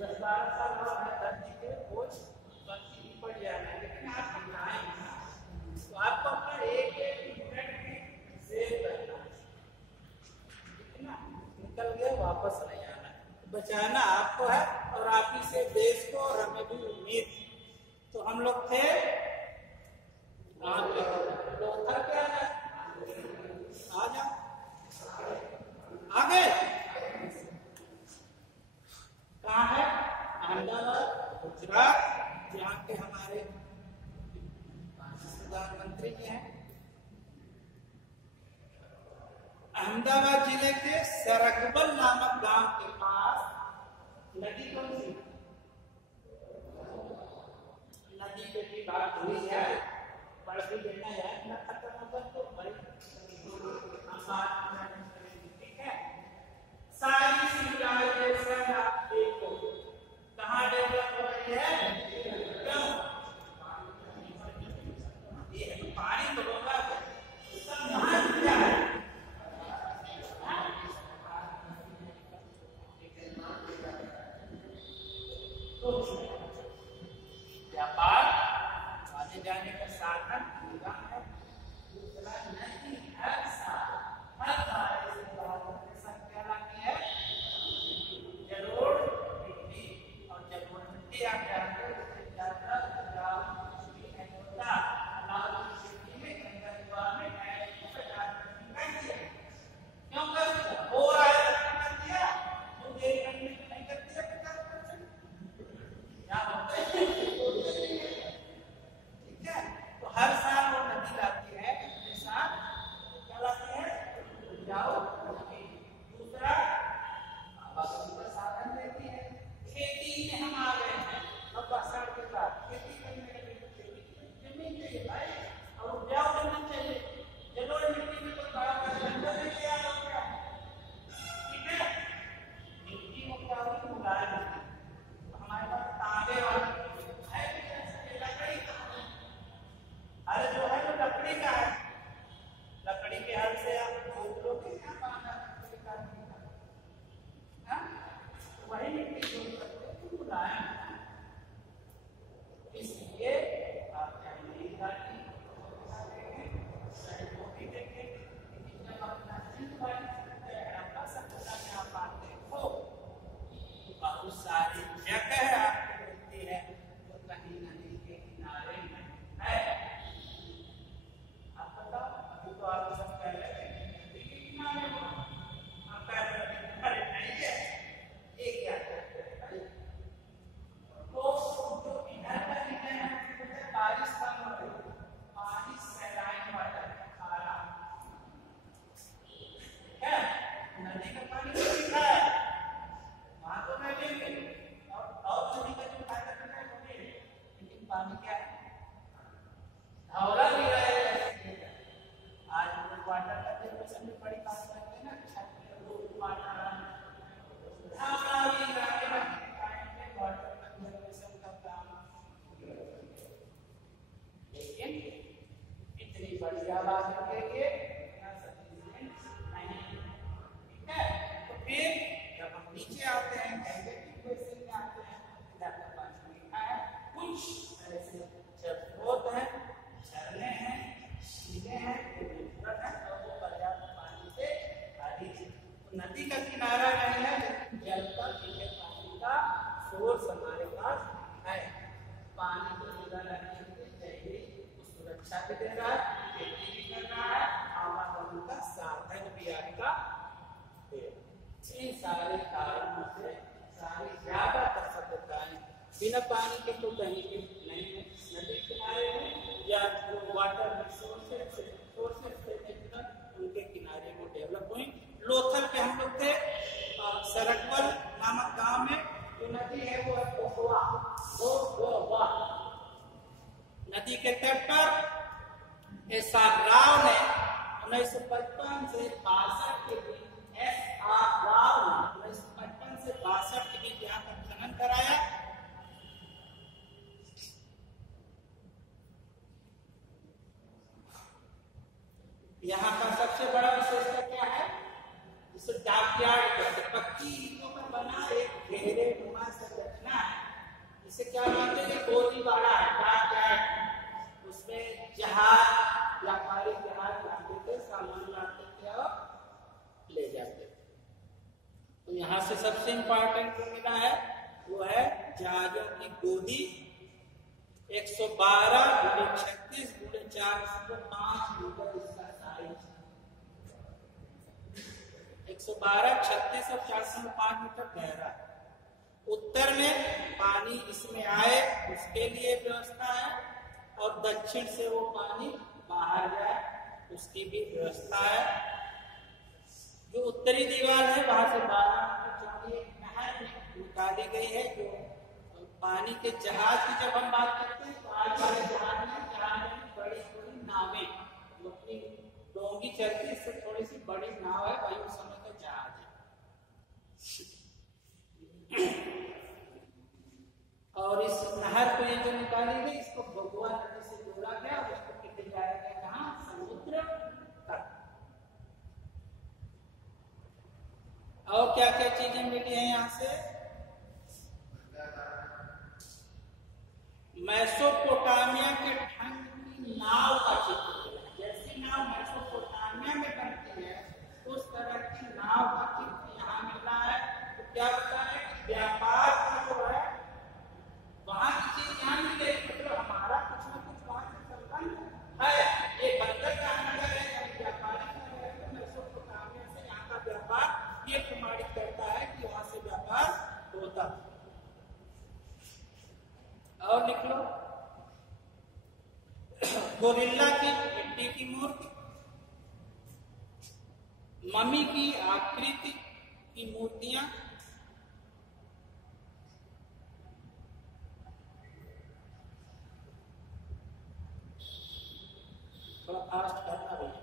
10-12 साल और है धरती के बोझ बच्ची भी पड़ जाना है, लेकिन आप निभाएंगे तो आपको अपना एक मिनट भी सेव करना है, ठीक है ना। निकल गए वापस नहीं आना, बचाना आपको है और आप ही से देश को और हमें भी उम्मीद। तो हम लोग थे लोथल पे आ जाओ आगे। कहाँ है? अहमदाबाद गुजरात, यहाँ के हमारे प्रधानमंत्री जी हैं। अहमदाबाद जिले के सरगबल नामक गांव के पास नदी कौन सी? नदी पे भी बात हुई है, बढ़ती लेना है ना, खत्म होगा तो बड़ी ठीक है। सारी सिविलाइजेशन आप देखो कहाँ डेवलप हो रही है, क्यों? ये पानी तो होगा, उसका महत्व क्या है? व्यापार आगे जाने का साधन होगा है। दूसरा नदी हर साल संख्या लाती है जलोढ़ मिट्टी, और जलोढ़ मिट्टी आप जानते हो ज्यादा नहीं होता, क्यों कर हो रहा है हर साल वो नदी लाती है अपने साथ, क्या लाती है? जाओ। दूसरा साधन देती है। खेती में हम आ गए हैं, अब आषाढ़ के बाद खेती करने के लिए जमीन चाहिए भाई, और उपजाऊ जमीन चाहिए। जलोढ़ मिट्टी में तो बड़ा जंगल नहीं किया होगा, ठीक है। मिट्टी को क्या होगी? मुलायम। हमारे पास तांबे वाली है लकड़ी, हल जो है वो लकड़ी का है, लकड़ी के हल से आप खोद लोगे क्या पाना वही मिट्टी यूज करते हैं, तो मुलायम है। इसलिए आप चाहे घाटी जब अपना हड़प्पा सभ्यता में आप आते हो, बहुत सारी जगह आपको मिलती है जो कहीं नदी के किनारे में है। आप बताओ, अभी तो आप सब कह रहे हैं नदी के किनारे हो, आप कह रहे हैं अरे नहीं है, ये क्या कहते हैं भाई? तो जो इधर का रीजन है बारिश कम हो रही, पानी सैलाइन वाटर खारा है, नदी का पानी मीठा है, वहां तो मैं भी और नदी का जो फायदा करना है वो भी, लेकिन पानी क्या है? धौला भी है। आज वाटर का जनरेशन में बड़ी बात करते हैं ना, वाटर धौला भी है, वाटर कंजर्वेशन का काम, लेकिन इतनी बढ़िया बात करेंगे नहीं, ठीक है। तो फिर जब हम नीचे आते हैं गैंजेटिक बेसिन में आते हैं, इधर का पानी मीठा है, कुछ ऐसे जलस्रोत है, झरने हैं, झीलें हैं, और वो पर्याप्त पानी से खाली है। तो नदी का किनारा नहीं है, लेकिन जल का पीने पानी का सोर्स हमारे पास है। पानी को जुड़ा रहने के लिए सुरक्षा भी दे रहा है, खेती भी कर रहा है, आवागमन का साधन भी आपका है। इन सारे कारणों से सारी ज्यादातर सभ्यताएं बिना पानी के तो कहीं भी नहीं है। नदी किनारे में या जो वाटर रिसोर्सेज थे उनके किनारे में डेवलप हुई। लोथल पे हम लोग थे, सरगबल नामक गांव में जो नदी है वो है ओखवा। नदी के तट पर एस.आर. राव ने 1955 से 62 के बीच एस.आर. राव ने 1955 से 62 के बीच यहाँ पर खनन कराया। से सबसे इंपॉर्टेंट जो मिला है वो है जहाजों की गोदी 112 × 36 × 405 मीटर इसका साइज। 112, 36 और 405 मीटर गहरा है। उत्तर में पानी इसमें आए उसके लिए व्यवस्था है और दक्षिण से वो पानी बाहर जाए उसकी भी व्यवस्था है। जो उत्तरी दीवार है वहां से 12 मीटर चौड़ी एक नहर निकाली गई है। जो पानी के जहाज की जब हम बात करते हैं तो आज वाले जहाज में बड़ी बड़ी नावें जो अपनी डोंगी चलती है, इससे थोड़ी सी बड़ी नाव है, वही उस समय का जहाज है। और इस नहर को ये जो निकाली गई इसको भगवा नदी से जोड़ा गया और इसको कितने जाया गया कहाँ, समुद्र तक। और क्या क्या चीजें मिली हैं यहाँ से? मेसोपोटामिया के ढंग की नाव का चित्र, जैसी नाव मेसोपोटामिया में बनती है उस तरह की नाव का चित्र यहाँ मिलना है। तो क्या बता है कि व्यापार का जो है वहां की चीज यहाँ मिल गई, मतलब हमारा कुछ न कुछ वहां से संबंध है। ये बंदर का नगर है, व्यापारिक नगर है, तो मेसोपोटामिया से यहाँ का व्यापार ये प्रमाणित करता है कि वहां से व्यापार होता। और लिख लो, गोरिल्ला की मिट्टी की मूर्ति, मम्मी की आकृति की मूर्तियां, थोड़ा फास्ट करना भैया।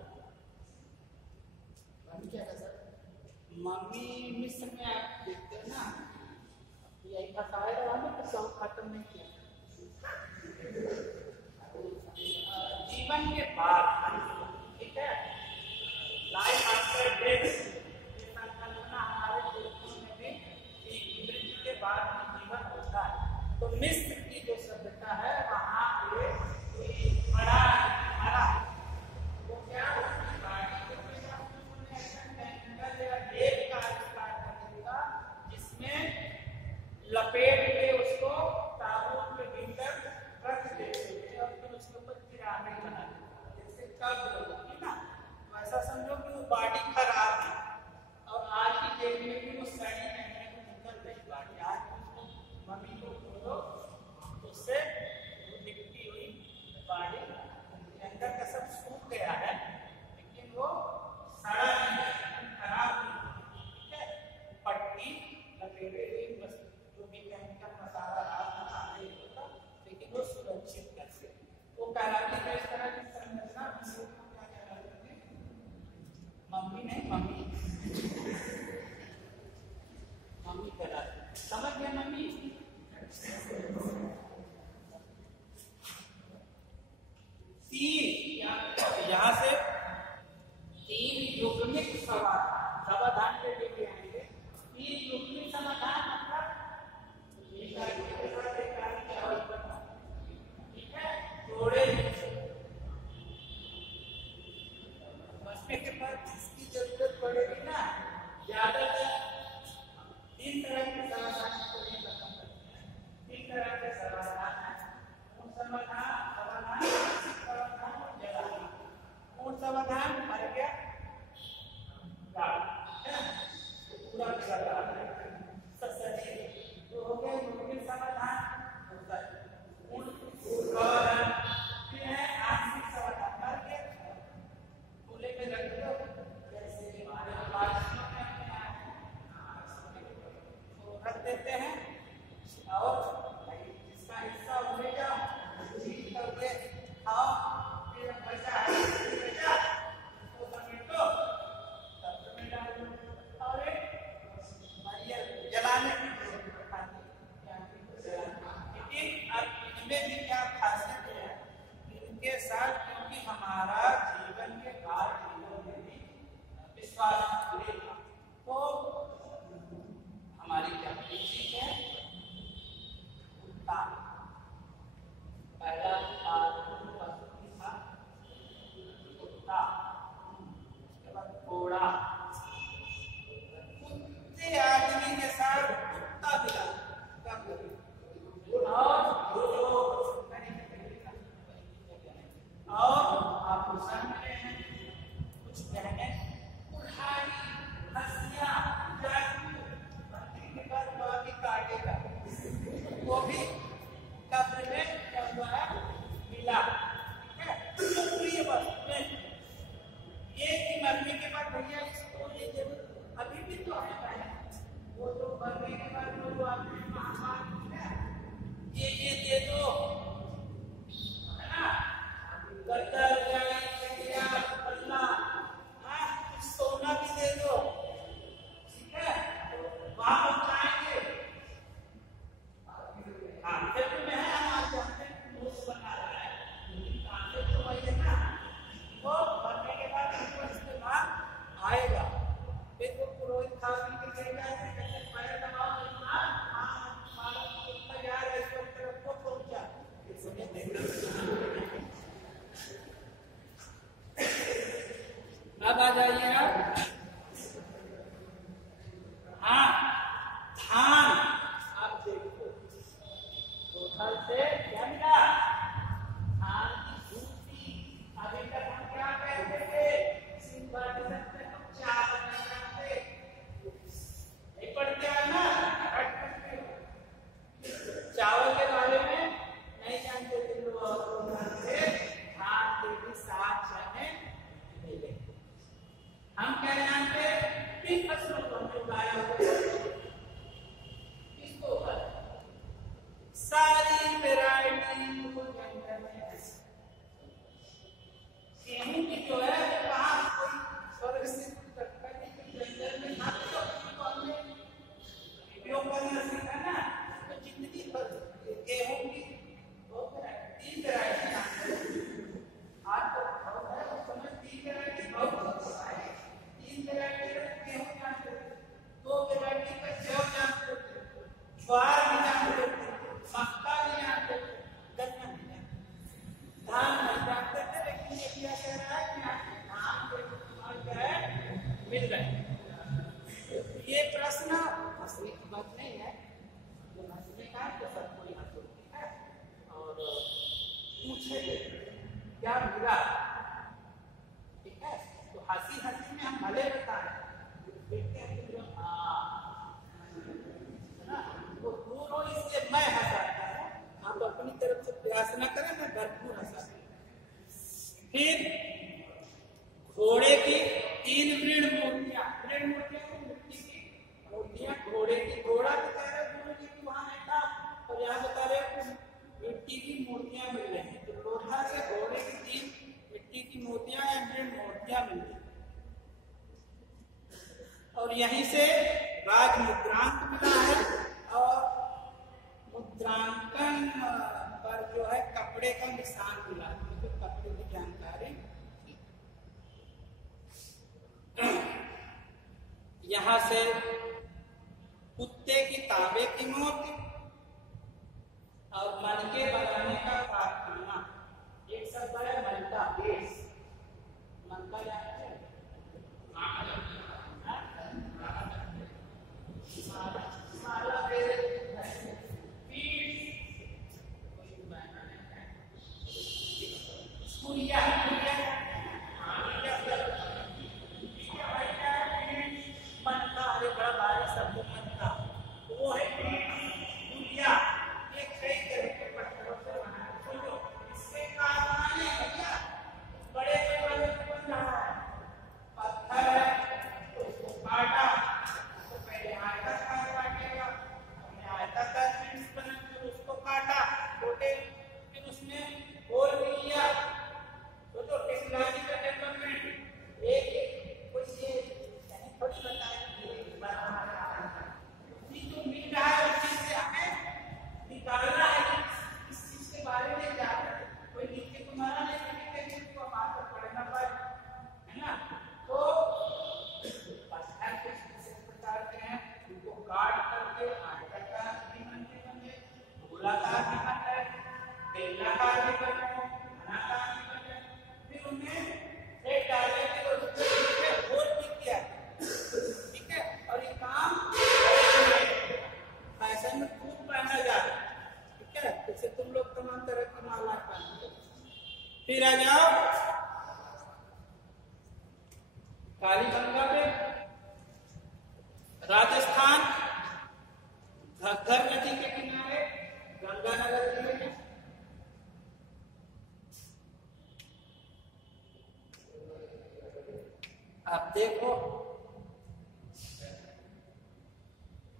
मम्मी क्या है सर? मम्मी मिस्र में आप देखते हैं ना, यही फसाया वाले तो सब खत्म नहीं किया। जीवन के बाद, ठीक है, लाइफ आफ्टर डेथ ये संकल्पना हमारे देशों में भी कि मृत्यु के बाद जीवन होता है। तो मिस्र की जो सभ्यता है वहाँ पे बड़ा हरा वो क्या एक का आविष्कार करने का जिसमें लपेट के उसको ताबूत में भीतर रख देते थे और फिर उसके ऊपर पिरामिड बना देते, जैसे कब्र होती ना, वैसा समझो कि वो बॉडी खराब है और आज की डेट में भी वो सड़ी नहीं है, निकल गई बॉडी। आज उसको मम्मी को खोलो उससे दिखती हुई बॉडी, अंदर का सब सूख गया है लेकिन वो सड़ा नहीं है, खराब नहीं, ठीक है। पट्टी लपेटे हुई जो भी केमिकल मसाला होता लेकिन वो सुरक्षित कैसे वो कहलाती है। इस तरह की संरचना क्या कहलाती है? मम्मी नहीं, मम्मी मम्मी कहलाती है। समझ गए मम्मी? यहाँ से 3 युग्मिक समाधान के लिए आएंगे। 3 युग्मिक समाधान मतलब ठीक है, जोड़े बचने के बाद जिसकी जरूरत पड़ेगी ना, ज्यादातर 3 तरह के समाधान को ये खत्म करते हैं। 3 तरह के समाधान है, पूर्ण समाधान, समाधान और जलाधान। पूर्ण समाधान मर गया, नमूना भी दे दो, ठीक है? वहां हम जाएंगे। हाँ, फिर में है, हम आज जानते हैं नोट्स बना रहा है, लेकिन कांसेप्ट तो वही है ना। वो बनने के बाद हमको इस्तेमाल आएगा। फिर वो पुरोहित खान के कहेगा कि पैर दबाओ इतना, हाँ मालूम कितना यार है, इस वक्त तरफ को पहुंचा, इसमें देखना। अब आ जाइए आप। हाँ, धान आप देखो, टोटल से क्या मिला? धान की झूठी। अभी तक हम क्या कहते थे? सिंपल से हम चावल नहीं जानते, नहीं पढ़ते हैं ना, चावल के बारे में नहीं जानते थे लोग, और धान के भी 7 चने मिले। हम क्या जानते? किन फसलों को हमने उगाया हुआ है, किसको उगाया? सारी वैरायटी को जंगल में। गेहूं की जो है कहाँ कोई स्वर्ग से टक्कर नहीं, जंगल में ना तो हमने उपयोग करना सीखा ना। तो जितनी गेहूं की 3 वैरायटी आज तक समझ 3 वैरायटी बहुत है। 3 वैरायटी गेहूं जानते थे, 2 वैरायटी का जौ जानते थे, ज्वार भी जानते थे, मक्का भी जानते थे, गन्ना भी जानते थे, धान नहीं जानते थे। लेकिन ये क्या कह रहा है कि धान के इस्तेमाल क्या है, मिल रहा है। ये प्रश्न हंसने की बात नहीं है, जो हंसने का है तो सबको यहाँ होती है और पूछे क्या मिला, ठीक है? तो हंसी हंसी में हम भले बताएं, देखते हैं कि वो दूर हो इसलिए मैं हंसाता है, आप अपनी तरफ से प्रयास न करें, मैं भरपूर हंसाता हूं। फिर घोड़े की 3 ऋण मूर्तियां, ऋण मूर्तियां तो मिट्टी की मूर्तियां, घोड़े की, घोड़ा तो कह रहे गुरु जी की वहां नहीं था, और यहाँ बता रहे मिट्टी की मूर्तियां मिल रही हैं। तो लोधा से घोड़े की 3 मिट्टी की मूर्तियां या ऋण मूर्तियां मिल रही, और यहीं से राज मुद्रांक मिला है, और मुद्रांकन पर जो है कपड़े का निशान मिला है, तो कपड़े की जानकारी। यहां से कुत्ते की तांबे की मूर्ति और मनके बनाने का कारखाना। एक शब्द है मनका, बेस, मनका जानते हैं? फिर आ जाओ कालीगंगा पे, राजस्थान घग्गर नदी के किनारे, गंगानगर जिले में। आप देखो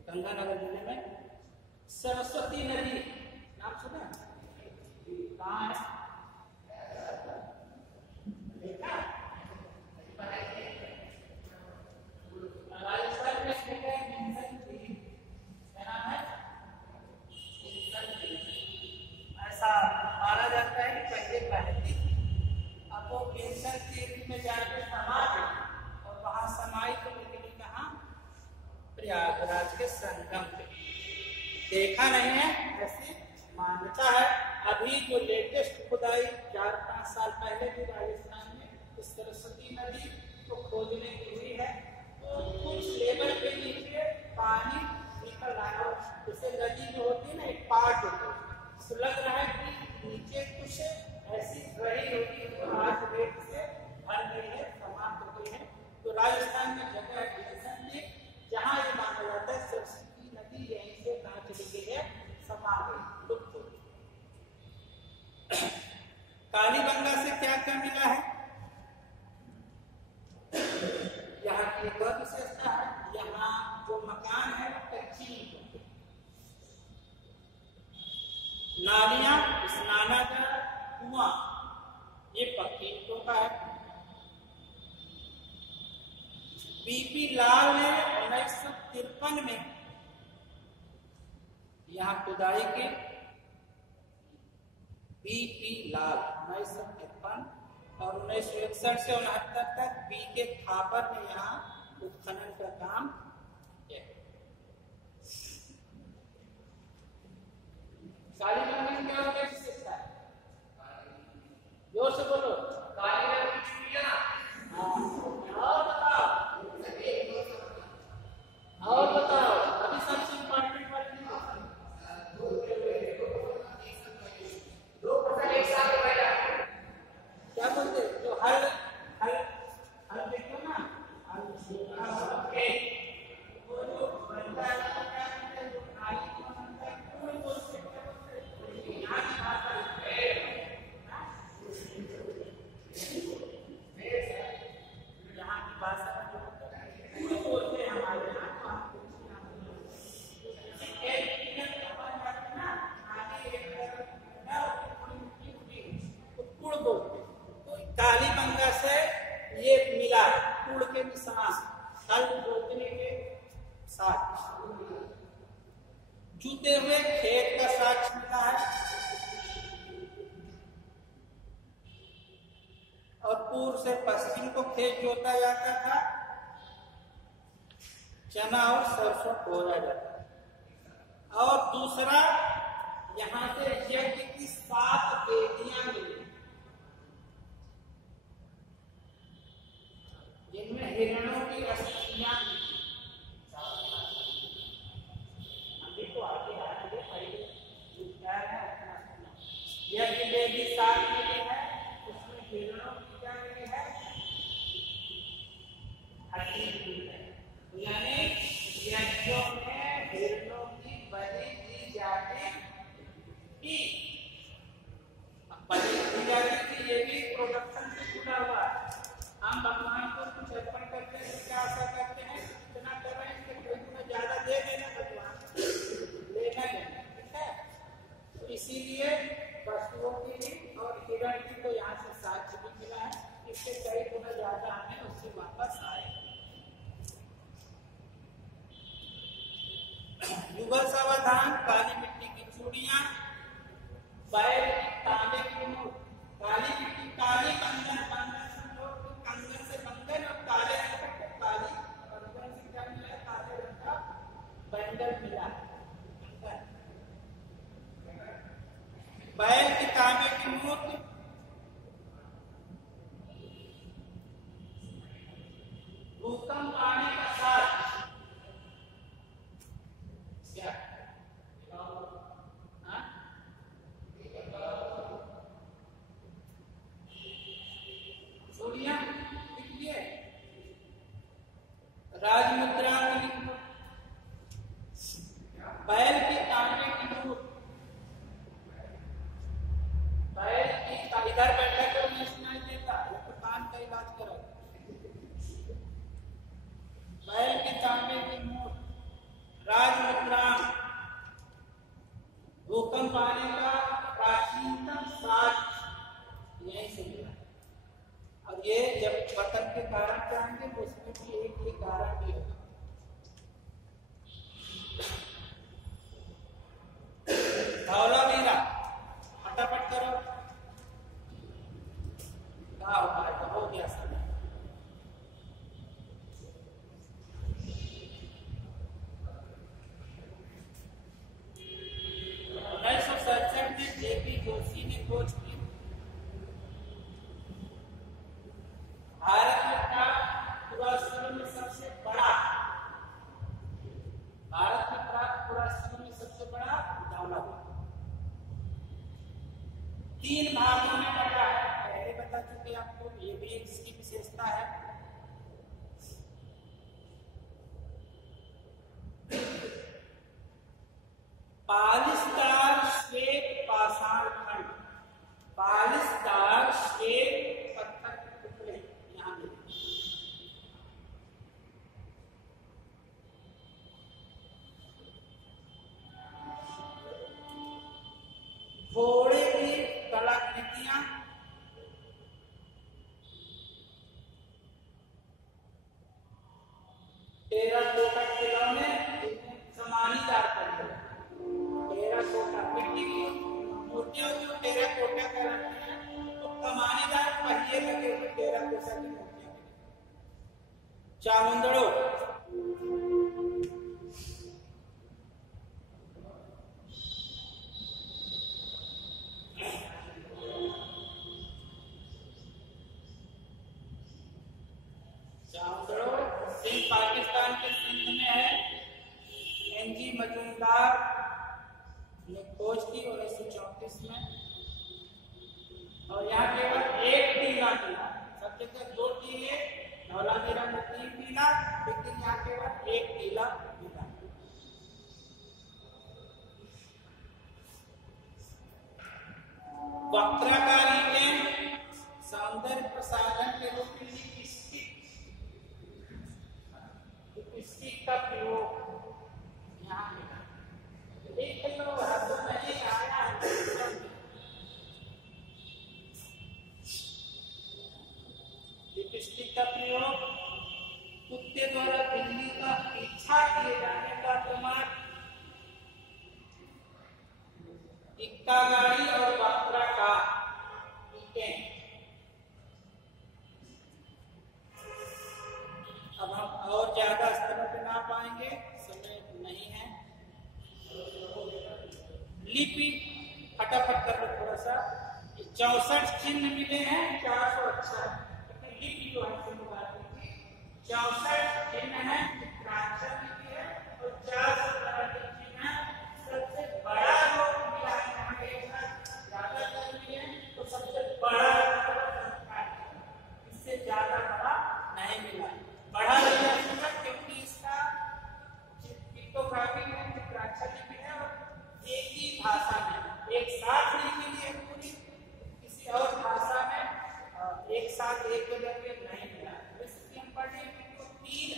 गंगानगर जिले में सरस्वती नदी, नाम सुना? कहाँ है? समाई तो निकली कहाँ? प्रयागराज के संगम पे। देखा नहीं है, ऐसी मान्यता है। अभी जो लेटेस्ट खुदाई 4-5 साल पहले भी राजस्थान में इस सरस्वती नदी को खोजने की हुई है, तो कुछ लेवल के नीचे पानी निकल रहा है। जैसे नदी में होती है ना, एक पार्ट होता है, तो लग रहा है कि नीचे कुछ ऐसी रही होगी जो आज रेत से भर गई है, समाप्त हो गई है। तो राजस्थान में जगह है जहाँ ये माना जाता है सरस्वती नदी यहीं से कहाँ चली गई है, समा गई, लुप्त हो गई। कालीबंगा से क्या क्या मिला है? यहाँ की एक और विशेषता है, यहाँ जो मकान है वो कच्ची ईंटों के, नालियां, स्नानागार, कुआं ये पक्की ईंटों का है। बीपी लाल ने 1953 में यहाँ खुदाई की। बीपी लाल 1953 और 1961 से 69 तक बी के थापर ने यहाँ उत्खनन का काम किया। कालीबंगा में क्या क्या विशेषता है? जोर से बोलो। कालीबंगा की चूड़ियां। और बताओ, और बताओ, अभी सबसे इम्पोर्टेंट वाली क्या बोलते जो हल हल हल देखो ना, हल वो जो बनता है तो क्या कहते हैं, जो नाली को बनता है वो बोलते हैं, क्या बोलते हैं, यहाँ की भाषा यहाँ की भाषा जो बोलते हैं हमारे यहाँ, कालीबंगा से ये मिला कुड़ के निशान, हल जोतने के साथ जूते हुए खेत का साक्ष्य मिला है। और पूर्व से पश्चिम को खेत जोता जाता था, चना और सरसों बोया जाता था। और दूसरा, यहाँ से यज्ञ की 7 वेदियां मिली जिनमें हिरणों की अस्थियां तो आगे आगे पहले यज्ञ वेदी 7 मिली है, उसमें हिरणों की क्या मिली है, हड्डी मिली है। यानी यज्ञों में हिरणों की बलि दी जाती थी। बलि दी जाती थी, ये भी प्रोडक्शन से जुड़ा हुआ है। हम भगवान को कुछ अर्पण करते हैं तो क्या आशा करते हैं, इतना कर रहे हैं कि कोई तुम्हें ज्यादा दे देना, भगवान लेना देना, ठीक है। तो इसीलिए पशुओं की भी और हिरण की तो यहाँ से साक्ष्य भी मिला है, इससे कई गुना ज्यादा हमें उससे वापस आए। युगल सावधान, काली मिट्टी की चूड़ियां, बैल की तांबे की मूर्त, काली मिट्टी, काली बंधन, बंधन कंगन से बंधन और काले रंग का, काली बंधन से क्या मिला, काले रंग का बंधन मिला। बैल की तांबे की मूर्ति, भूकंप आने का साथ क्या, चूड़ियां लिखिए, राजमुद्रा में लिखो, बैल की तांबे की मूर्त, बैल की, इधर बैठा कर मैं सुनाई देता, तो कान का इलाज करो। बैल की तांबे की मूर्त, राजमुद्रा, भूकंप आने का प्राचीनतम साक्ष्य यहीं से मिला। और ये जब पतन के कारण जाएंगे तो उसमें भी एक ही कारण भी होगा। घोड़े की कलाकृतियां, टेराकोटा खिलौने समानीदार करते हैं। टेराकोटा मिट्टी की मूर्तियों को टेराकोटा कहते हैं, तो कमानीदार पहिए लगे हुए टेराकोटा की मूर्तियां। चामुंडड़ो पाकिस्तान के सिंध में है। एनजी मजूमदार ने खोज की 1934 में, और यहाँ केवल एक टीला मिला। सब जगह 2 टीले, धौलावीरा में 3 टीला, लेकिन यहाँ केवल एक टीला मिला। वक्राकारी के सौंदर्य प्रसाधन के रूप में लिपस्टिक का प्रयोग यहाँ मिला। एक तो हाथों नहीं आया, लिपस्टिक का प्रयोग, कुत्ते द्वारा बिल्ली का पीछा किए जाने का प्रमाण, इक्का गाड़ी और वात्रा का अब हम और ज्यादा स्तरों पे ना पाएंगे, समय नहीं है। लिपि फटाफट कर लो थोड़ा सा। 64 चिन्ह मिले हैं, 400 लिपि जो हमसे बात की थी, 64 चिन्ह है, मित्राक्षर लिपि है, और 400 तरह के चिन्ह है। सबसे बड़ा जो मिला है यहाँ पे ज्यादा लिपि है, तो सबसे बड़ा इससे ज्यादा बड़ा नहीं मिला। बड़ा लिया क्योंकि इसका पिक्टोग्राफी में मित्राक्षर लिपि है और एक ही भाषा में एक साथ लिखी गई है पूरी, किसी और भाषा में एक साथ एक जगह पे नहीं मिला। जैसे हम पढ़े तो 3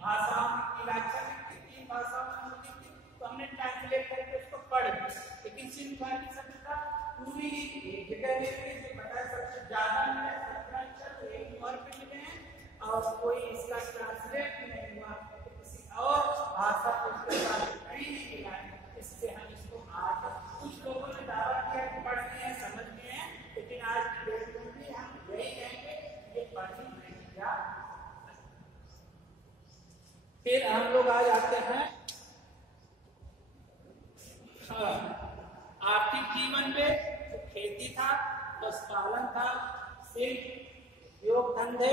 भाषाओं में मिलाक्षर लिखी, 3 भाषाओं में लिखी, तो हमने ट्रांसलेट करके उसको पढ़ लिया। लेकिन सिंध भारतीय सभ्यता पूरी एक जगह लिखी, जो पता है सबसे ज्यादा मिला 17 अक्षर, तो एक और पे मिले हैं, और कोई इसका ट्रांसलेट नहीं हुआ, किसी और भाषा को इसके साथ नहीं मिला है। इससे हम इसको आज कुछ लोगों ने दावा किया कि पढ़ते हैं, समझते हैं, लेकिन आज की डेट में भी हम यही कहेंगे ये पढ़ी नहीं जा। फिर हम लोग आ जाते हैं आर्थिक जीवन में। तो खेती था, पशुपालन था, शिल्प, योग धंधे,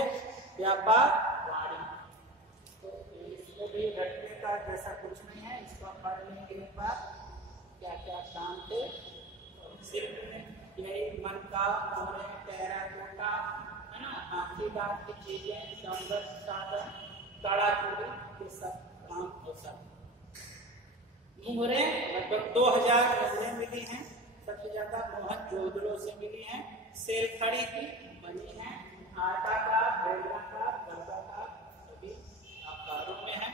व्यापार, वाणिज्य। तो इसमें भी रटने का जैसा कुछ नहीं है, इसको हम पढ़ लेंगे एक बार क्या क्या काम थे। शिल्प में यही मनका, मोहरे, टेराकोटा, है ना, हाथी दांत की चीजें, सौंदर्य साधन, कड़ाकुड़ी, ये सब काम होता है। मोहरे लगभग 2000 मोहरे मिली हैं, सबसे ज्यादा मोहनजोदड़ो से मिली हैं। सेलखड़ी की बनी है, आटा का, बेलना का, गरबा का, सभी आकारों में है।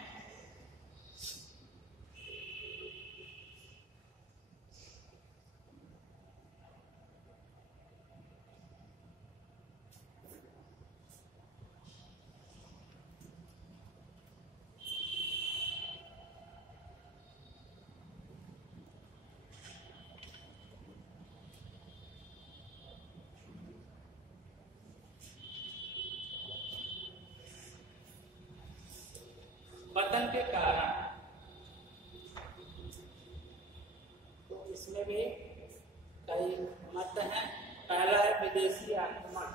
बदन के कारण, तो इसमें भी कई मत हैं। पहला है विदेशी आक्रमण।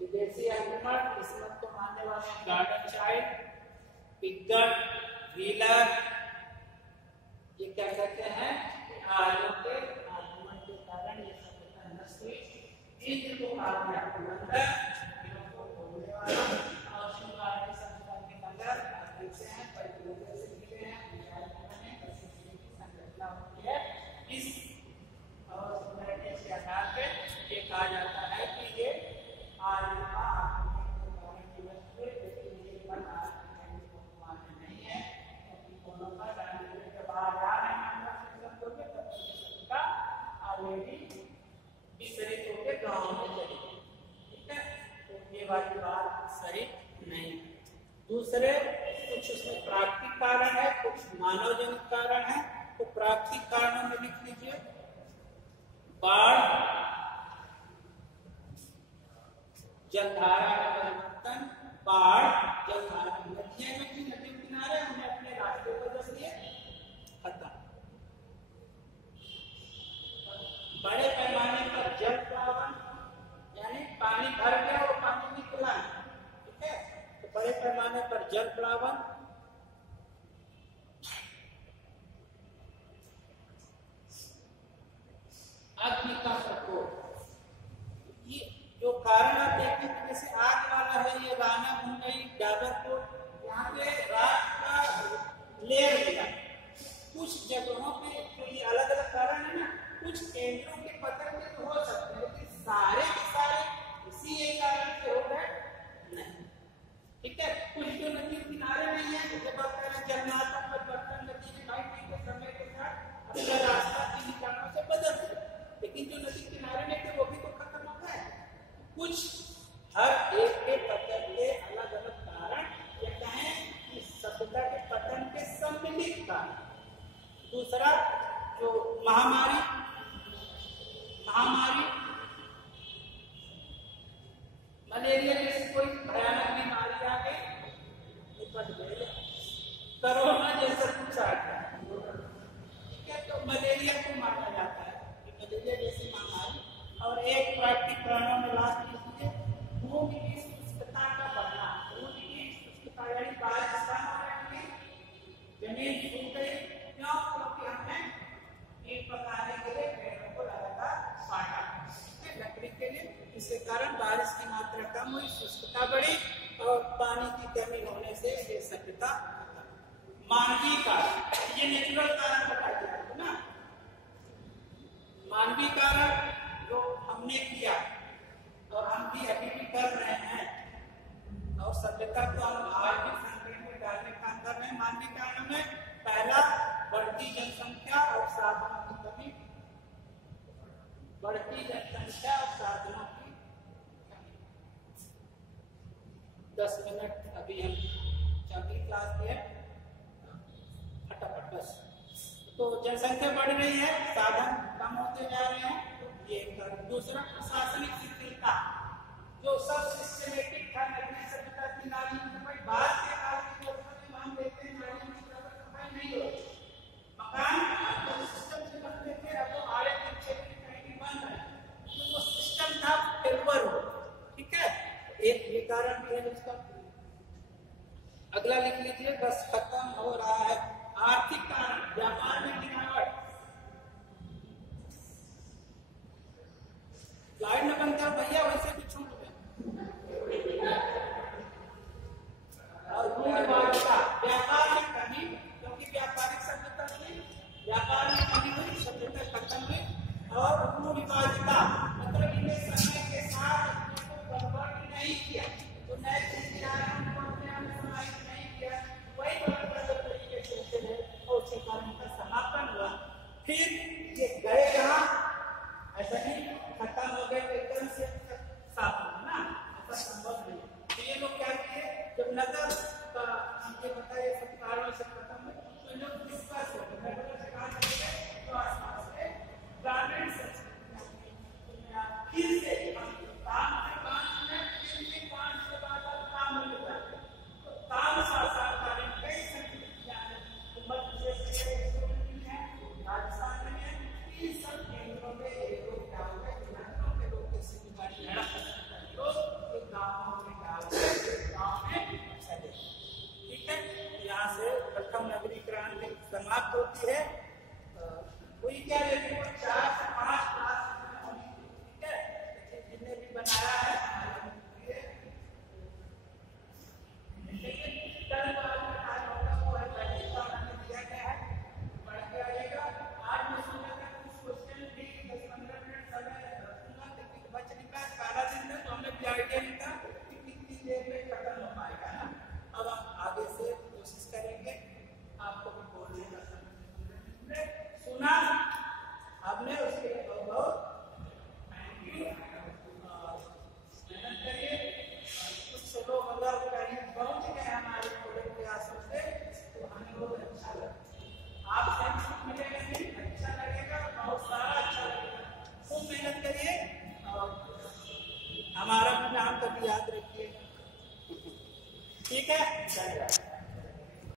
विदेशी आक्रमण इस मत को मानने वाले गार्डन चाइल्ड, पिगट, व्हीलर, ये क्या कहते हैं, आर्यों के आक्रमण के कारण ये सभ्यता नष्ट हुई। इंद्र को आक्रमण कहा जाता है कि ये आर्य का नहीं है, क्योंकि दोनों का जब आ रहा है दूसरे कुछ उसमें प्राकृतिक कारण है, कुछ मानव जनित कारण है। तो प्राकृतिक कारणों में लिख लीजिए बाढ़, जलधारा का परिवर्तन, बाढ़, जलधारा, नदियां जो थी नदी किनारे हमने अपने रास्ते बदल दिए, खत्म। बड़े पैमाने पर जल प्लावन, यानी पानी भर गया और पानी निकला, ठीक है, तो बड़े पैमाने पर जल प्लावन, अग्नि का प्रकोप। ये जो कारण आप देखते हैं जैसे आग वाला है, ये राना मुंबई डाबरकोट, यहाँ पे रात का लेयर मिला। कुछ जगहों पे तो ये अलग अलग कारण है ना, कुछ केंद्रों के पतन में तो हो सकते हैं, लेकिन सारे के सारे इसी एक कारण से हो गए नहीं, ठीक है। कुछ जो नदी किनारे नहीं है, जैसे बात करें जलनात्मक परिवर्तन, नदी के समय के साथ अपना रास्ता किन्हीं कारणों से बदल गया, लेकिन जो नदी किनारे में थे वो भी तो खत्म हो गए। कुछ हर एक के पतन के अलग अलग कारण, या कहें कि सभ्यता के पतन के सम्मिलित कारण। दूसरा जो महामारी, मलेरिया जैसी कोई भयानक बीमारी आ गई, निपट गए, कोरोना जैसा कुछ आ गया, ठीक है, तो मलेरिया को माना जाता है कि मलेरिया जैसी महामारी। और एक प्राकृतिक कारणों में लास्ट लीजिए भूमि की शुष्कता का बढ़ना। भूमि की शुष्कता यानी बारिश कम हो रही है, जमीन सूख गई, क्यों? क्योंकि हमने ईंट पकाने के लिए पेड़ों को लगातार काटा लकड़ी के लिए, इसके कारण बारिश की मात्रा कम हुई, शुष्कता बढ़ी और पानी की कमी होने से ये सभ्यता। मानवीय कारण, ये नेचुरल कारण बताया जाता ना, मानवीय कारण जो हमने किया और हम भी अभी भी कर रहे हैं, और सभ्यता को हम आज भी संकट में डालने का काम कर रहे हैं। मानवीय कारणों में पहला बढ़ती जनसंख्या और साधनों की कमी, बढ़ती जनसंख्या और साधनों की कमी। 10 मिनट अभी हम चौथी क्लास में फटाफट बस। तो जनसंख्या बढ़ रही है, साधन कम होते जा रहे हैं, ये कारण। दूसरा प्रशासनिक शिथिलता, जो सब सिस्टमेटिक था नगरीय सभ्यता की, नाली की सफाई बाद के काल की व्यवस्था में हम देखते हैं नाली की सफाई नहीं हो रही, मकान जो सिस्टम से बनते थे अब वो आड़े के क्षेत्र में कहीं भी बन रहे हैं, तो वो सिस्टम था फेलवर हो, ठीक है, एक ये कारण भी है इसका। अगला लिख लीजिए, बस खत्म हो रहा है। आर्थिक कारण, व्यापार में गिरावट, स्लाइड में बनता भैया वैसे भी छूट गया। और भूनिवासिता, व्यापार में कमी, क्योंकि व्यापारिक सभ्यता थी, व्यापार में कमी हुई, सभ्यता खत्म हुई। और भूनिवासिता मतलब इन्हें समय के साथ अपने को कन्वर्ट नहीं किया, तो नए चिंतन को अपने आप समाहित नहीं किया, वही गलत तरीके से चलते रहे और उसके कारण का समापन हुआ। फिर ये गए जहाँ, ऐसा नहीं खत्म हो गए एकदम से साफ होना ना, ऐसा संभव नहीं। तो ये लोग क्या किए, जब नगर का हमने बताया सब कारणों से खत्म हुए, तो इन लोग डिस्कस हो गए, नगर से कहा जाए तो आसपास से ग्रामीण संस्कृति फिर से काम से 5 मिनट, फिर से 5 से बाद काम मिल जाता है। तो काम साक्षात्कार कई संस्कृतियां हैं, मध्य प्रदेश में है, राजस्थान में है, इन सब केंद्रों में ये लोग क्या हो गए, के लोग किसी भी बारी लड़ा लोग एक गाँव में चले, ठीक है। यहाँ से प्रथम नगरीय क्रांति समाप्त होती है। कोई क्या